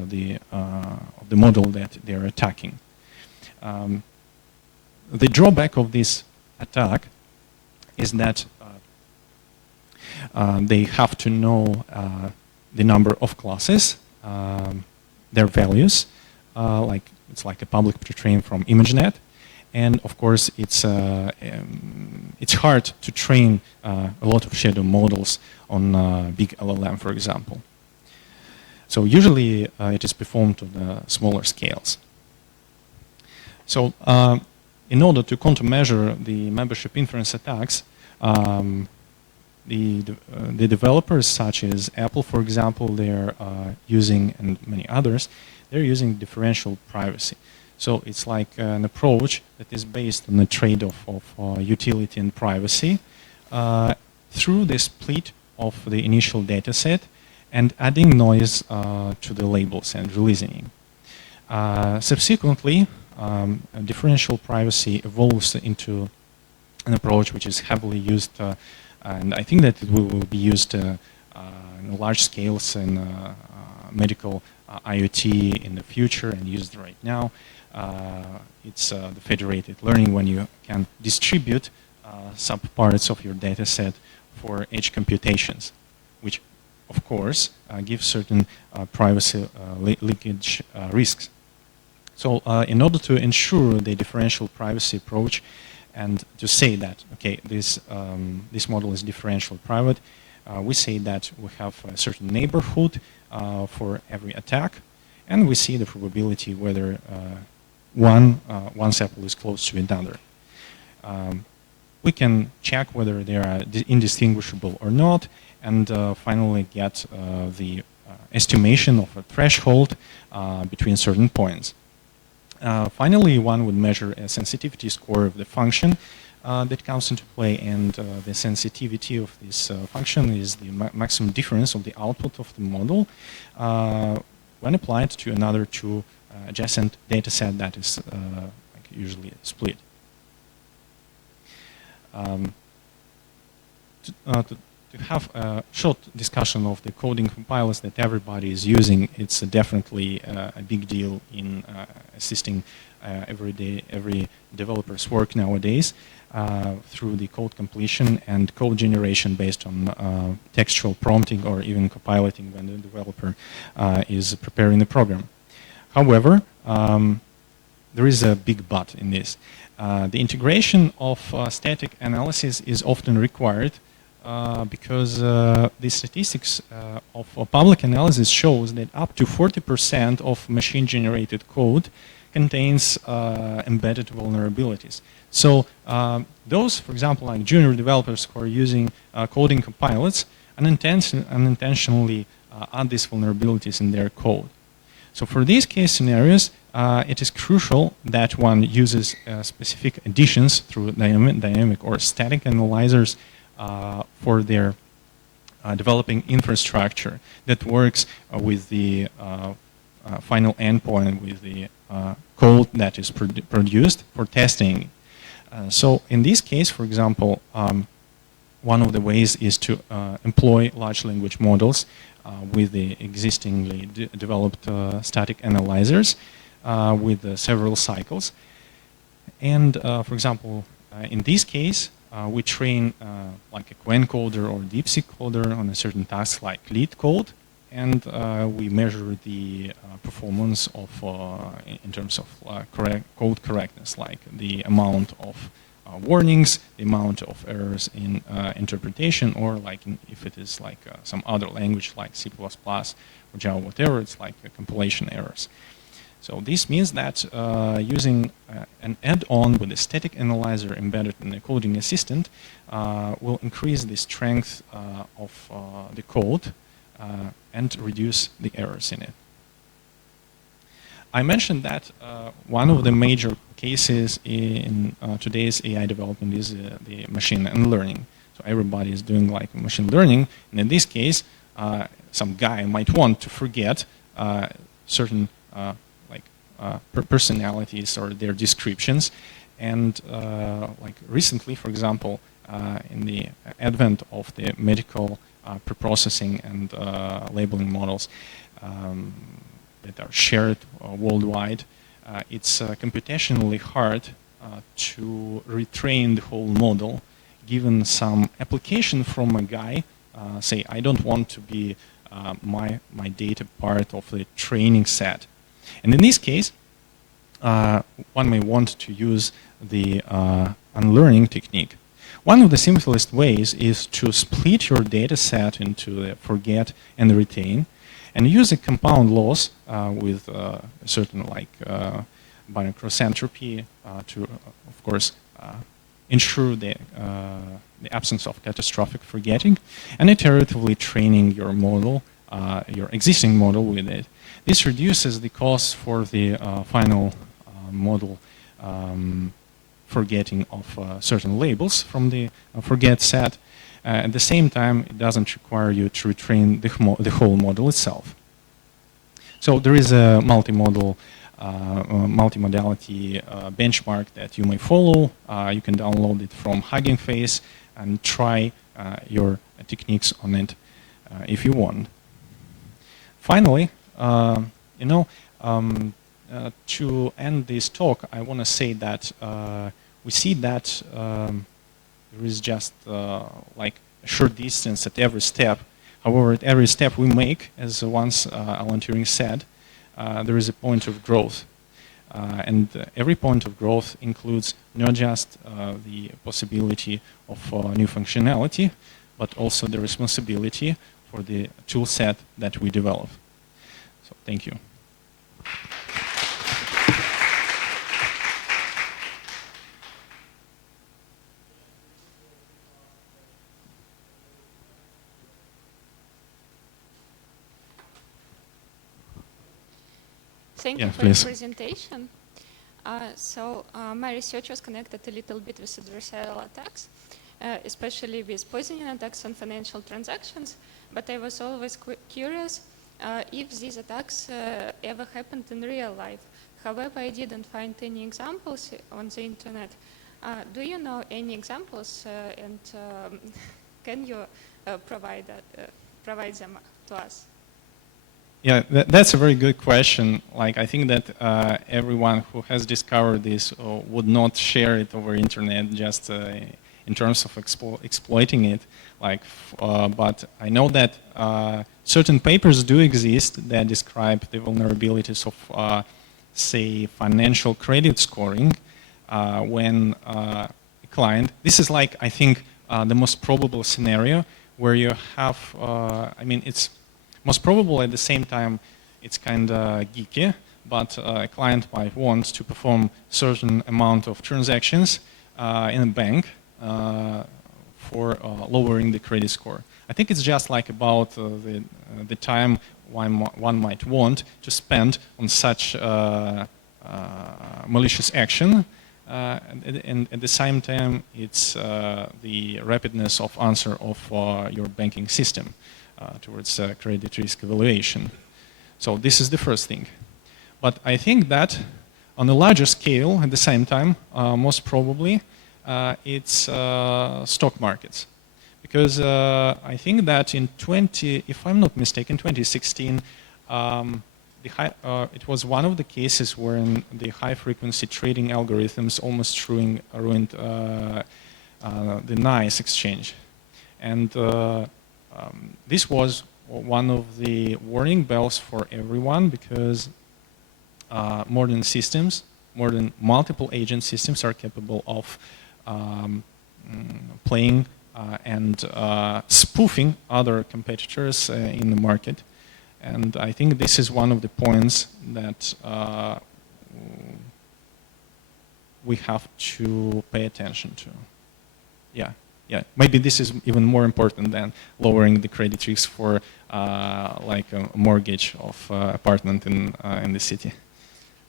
the model that they are attacking. The drawback of this attack is that they have to know the number of classes, their values, it's like a public pre-train from ImageNet, and of course it's hard to train a lot of shadow models on big LLM, for example. So usually it is performed on smaller scales. So in order to countermeasure the membership inference attacks, the developers such as Apple, for example, they're using, and many others, they're using differential privacy. So it's like an approach that is based on the trade-off of utility and privacy through the split of the initial data set and adding noise to the labels and releasing. Subsequently, differential privacy evolves into an approach which is heavily used, and I think that it will be used in large scales in medical IoT in the future and used right now. It's the federated learning when you can distribute subparts of your data set for edge computations, which of course gives certain privacy leakage risks. So in order to ensure the differential privacy approach and to say that, okay, this model is differential private, we say that we have a certain neighborhood for every attack, and we see the probability whether one sample is close to another. We can check whether they are indistinguishable or not, and finally get the estimation of a threshold between certain points. Finally, one would measure a sensitivity score of the function that comes into play, and the sensitivity of this function is the maximum difference of the output of the model when applied to another two adjacent data set that is usually split. To have a short discussion of the coding compilers that everybody is using, it's definitely a big deal in assisting every developer's work nowadays through the code completion and code generation based on textual prompting or even compiling when the developer is preparing the program. However, there is a big but in this. The integration of static analysis is often required because the statistics of public analysis shows that up to 40% of machine-generated code contains embedded vulnerabilities. So those, for example, like junior developers who are using coding compilers unintentionally add these vulnerabilities in their code. So for these case scenarios, it is crucial that one uses specific additions through dynamic or static analyzers for their developing infrastructure that works with the final endpoint, with the code that is produced for testing. So in this case, for example, one of the ways is to employ large language models with the existingly developed static analyzers with several cycles. And for example, in this case, we train like a QuenCoder or DeepSeek coder on a certain task like lead code, and we measure the performance of in terms of code correctness, like the amount of warnings, the amount of errors in interpretation, or like if it is like some other language like C++ or Java, whatever, it's like compilation errors. So this means that using an add-on with a static analyzer embedded in the coding assistant will increase the strength of the code and reduce the errors in it. I mentioned that one of the major cases in today's AI development is the machine learning. So everybody is doing like machine learning, and in this case, some guy might want to forget certain personalities or their descriptions, and like recently, for example, in the advent of the medical preprocessing and labeling models that are shared worldwide, it's computationally hard to retrain the whole model given some application from a guy. Say, I don't want to be my data part of the training set. And in this case, one may want to use the unlearning technique. One of the simplest ways is to split your data set into the forget and retain, and use a compound loss with a certain binary cross entropy to, of course, ensure the absence of catastrophic forgetting, and iteratively training your model, your existing model with it. This reduces the cost for the final model forgetting of certain labels from the forget set. At the same time, it doesn't require you to retrain the whole model itself. So there is a multimodality benchmark that you may follow. You can download it from Hugging Face and try your techniques on it if you want. Finally, to end this talk, I want to say that we see that there is just like a short distance at every step. However, at every step we make, as once Alan Turing said, there is a point of growth. And every point of growth includes not just the possibility of new functionality, but also the responsibility for the tool set that we develop. So thank you. Thank you for your presentation. My research was connected a little bit with adversarial attacks, especially with poisoning attacks on financial transactions. But I was always curious if these attacks ever happened in real life. However, I didn't find any examples on the internet. Do you know any examples, and can you provide them to us? Yeah, that's a very good question. Like, I think that everyone who has discovered this would not share it over internet just in terms of exploiting it. Like, but I know that certain papers do exist that describe the vulnerabilities of, say, financial credit scoring when a client. This is like, I think, the most probable scenario where you have. I mean, it's most probable at the same time, it's kind of geeky, but a client might want to perform certain amount of transactions in a bank for lowering the credit score. I think it's just like about the time one might want to spend on such malicious action, and at the same time, it's the rapidness of answer of your banking system towards credit risk evaluation. So this is the first thing. But I think that on a larger scale, at the same time, most probably, it's stock markets. Because I think that in if I'm not mistaken, 2016, it was one of the cases wherein the high-frequency trading algorithms almost ruined the NICE exchange. And this was one of the warning bells for everyone, because modern systems, modern multiple agent systems are capable of playing and spoofing other competitors in the market. And I think this is one of the points that we have to pay attention to. Yeah. Yeah, maybe this is even more important than lowering the credit risk for like a mortgage of apartment in the city.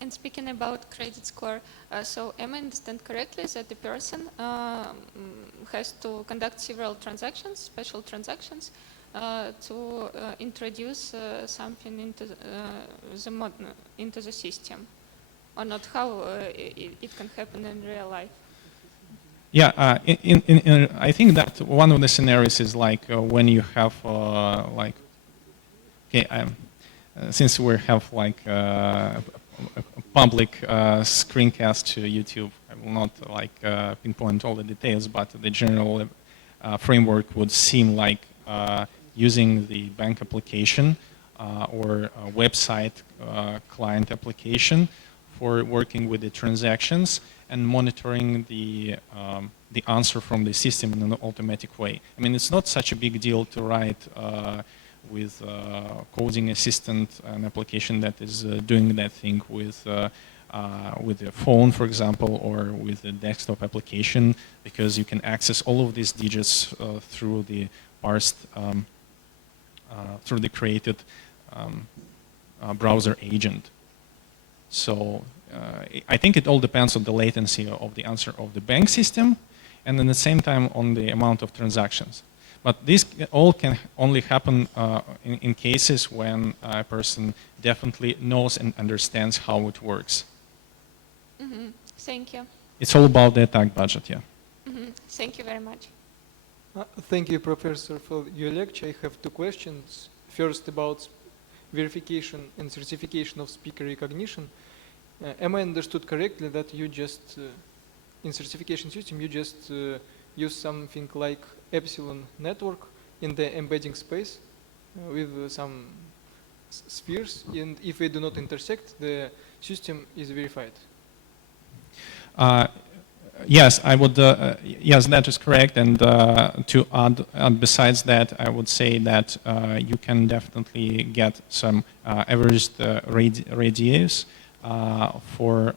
And speaking about credit score, so am I understand correctly that the person has to conduct several transactions, special transactions, to introduce something into the system, or not? How it can happen in real life? Yeah, I think that one of the scenarios is like when you have like, okay, since we have like a public screencast to YouTube, I will not like pinpoint all the details, but the general framework would seem like using the bank application or a website client application for working with the transactions and monitoring the answer from the system in an automatic way. I mean, it's not such a big deal to write with coding assistant an application that is doing that thing with a phone, for example, or with a desktop application, because you can access all of these digits through the parsed, through the created browser agent. So I think it all depends on the latency of the answer of the bank system, and at the same time on the amount of transactions. But this all can only happen in cases when a person definitely knows and understands how it works. Mm-hmm. Thank you. It's all about the attack budget, yeah. Mm-hmm. Thank you very much. Thank you, Professor, for your lecture. I have two questions. First, about verification and certification of speaker recognition. Am I understood correctly that you just, in certification system, you just use something like epsilon network in the embedding space with some spheres, and if they do not intersect, the system is verified? Yes, I would. Yes, that is correct. And to add, besides that, I would say that you can definitely get some averaged radius for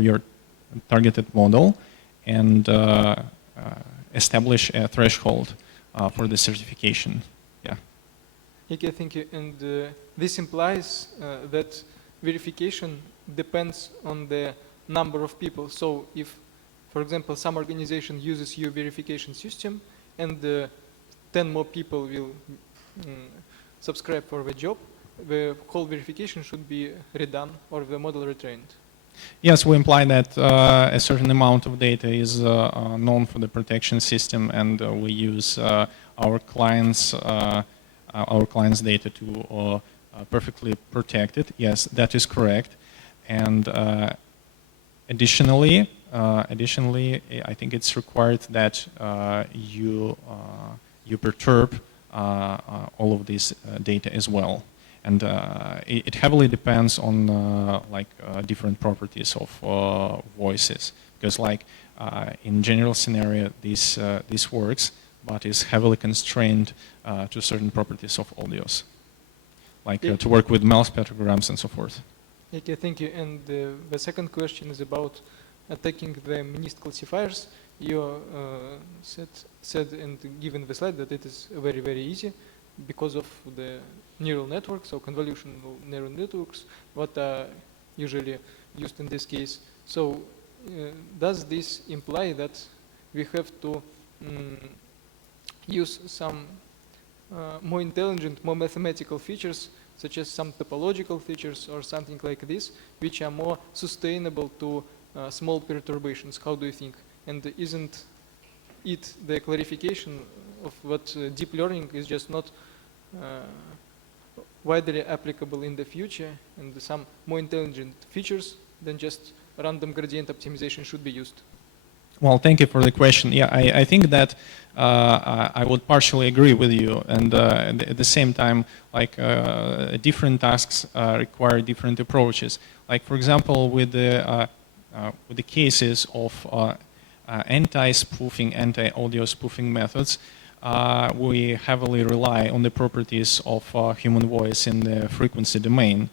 your targeted model, and establish a threshold for the certification. Yeah. Okay, thank you. And this implies that verification depends on the number of people. So if, for example, some organization uses your verification system and 10 more people will subscribe for the job, the whole verification should be redone or the model retrained. Yes, we imply that a certain amount of data is known for the protection system, and we use our clients' data to perfectly protect it. Yes, that is correct. And additionally, I think it's required that you perturb all of this data as well. And it heavily depends on different properties of voices, because in general scenario this works, but is heavily constrained to certain properties of audios, to work with mouse spectrograms and so forth. Okay, thank you. And the second question is about attacking the MNIST classifiers. You said and given the slide that it is very, very easy because of the neural networks or convolutional neural networks, what are usually used in this case. So does this imply that we have to use some more intelligent, more mathematical features, such as some topological features or something like this, which are more sustainable to small perturbations? How do you think? And isn't it the clarification of what deep learning is just not widely applicable in the future, and some more intelligent features than just random gradient optimization should be used? Well, thank you for the question. Yeah, I think that I would partially agree with you, and at the same time, different tasks require different approaches. Like, for example, with the cases of anti-spoofing, anti-audio spoofing methods, we heavily rely on the properties of human voice in the frequency domain,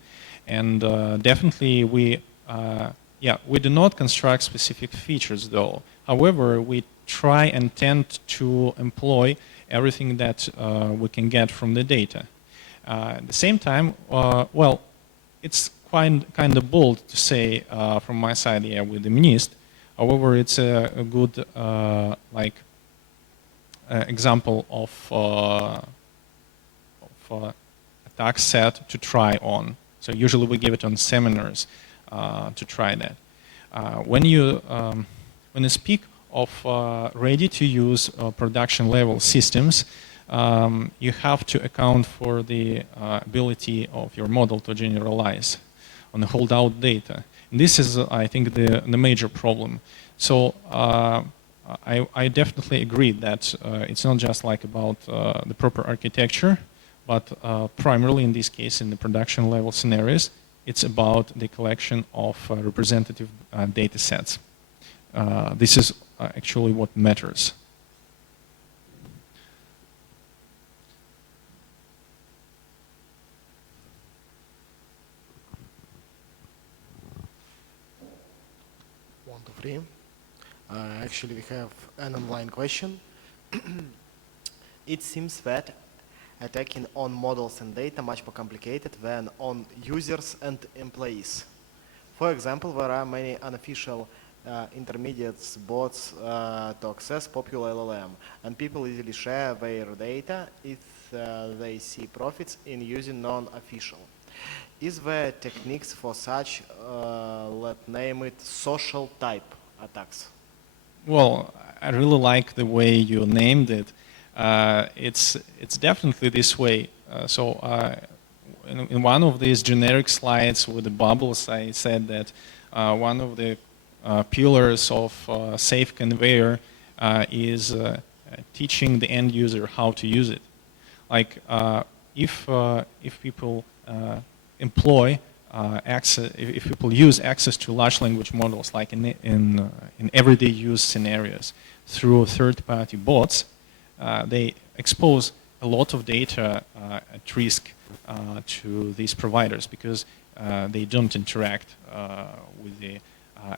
and definitely we do not construct specific features though. However, we try and tend to employ everything that we can get from the data. At the same time, well, it's kind of bold to say from my side, yeah, with the MNIST. However, it's a good example of attack set to try on. So usually we give it on seminars to try that. When you speak of ready-to-use production-level systems, you have to account for the ability of your model to generalize on the holdout data. And this is, I think, the major problem. So I definitely agree that it's not just like about the proper architecture, but primarily in this case, in the production level scenarios, it's about the collection of representative data sets. This is actually what matters. One, two, three. Actually, we have an online question. It seems that attacking on models and data much more complicated than on users and employees. For example, there are many unofficial intermediates bots to access popular LLM, and people easily share their data if they see profits in using non-official. Is there techniques for such, let's name it, social type attacks? Well, I really like the way you named it. It's definitely this way. In one of these generic slides with the bubbles, I said that one of the pillars of safe conveyor is teaching the end user how to use it. Like if people employ access, if people use access to large language models, like in everyday use scenarios, through third-party bots, they expose a lot of data at risk to these providers because they don't interact with the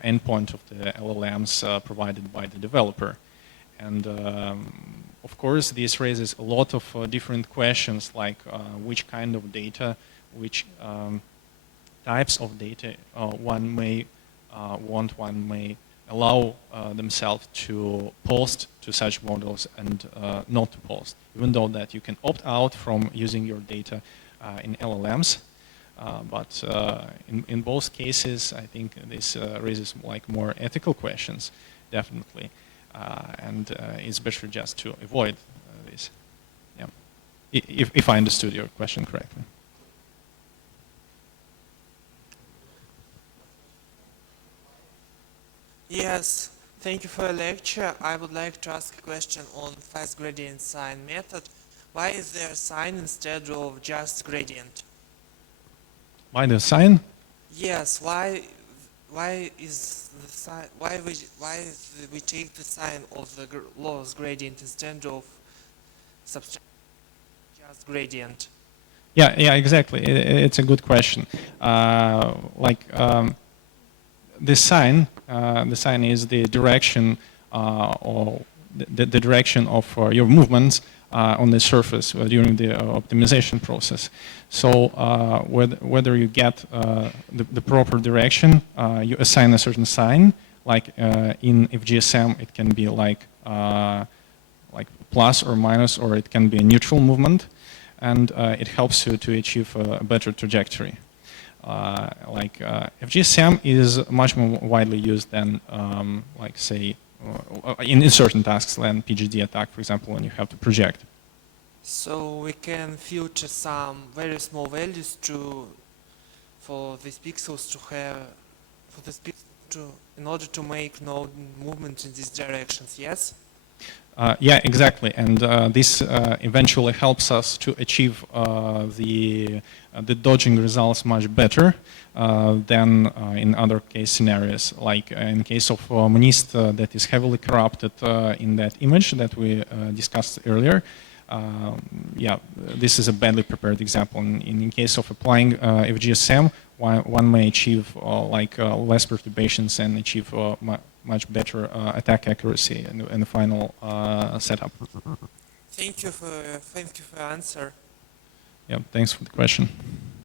endpoint of the LLMs provided by the developer. And of course, this raises a lot of different questions, like which kind of data, which types of data one may want, one may allow themselves to post to such models and not to post, even though that you can opt out from using your data in LLMs. But in both cases, I think this raises like more ethical questions, definitely, and it's better just to avoid this. Yeah, if I understood your question correctly. Yes, thank you for your lecture. I would like to ask a question on fast gradient sign method. Why is there a sign instead of just gradient? Why the sign? Yes, why is the sign, why we take the sign of the lowest gradient instead of subtract just gradient? Yeah, exactly. It's a good question. The sign is the direction or the direction of your movements on the surface during the optimization process. So whether you get the proper direction, you assign a certain sign. Like in FGSM, it can be like plus or minus, or it can be a neutral movement, and it helps you to achieve a better trajectory. FGSM is much more widely used than, say, in certain tasks than PGD attack, for example, when you have to project. So we can filter some very small values for these pixels in order to make no movement in these directions. Yes. Yeah, exactly, and this eventually helps us to achieve the dodging results much better than in other case scenarios. Like in case of monist that is heavily corrupted in that image that we discussed earlier. Yeah, this is a badly prepared example. In case of applying FGSM, one may achieve less perturbations and achieve much better attack accuracy in the final setup. Thank you for your answer. Yeah, thanks for the question.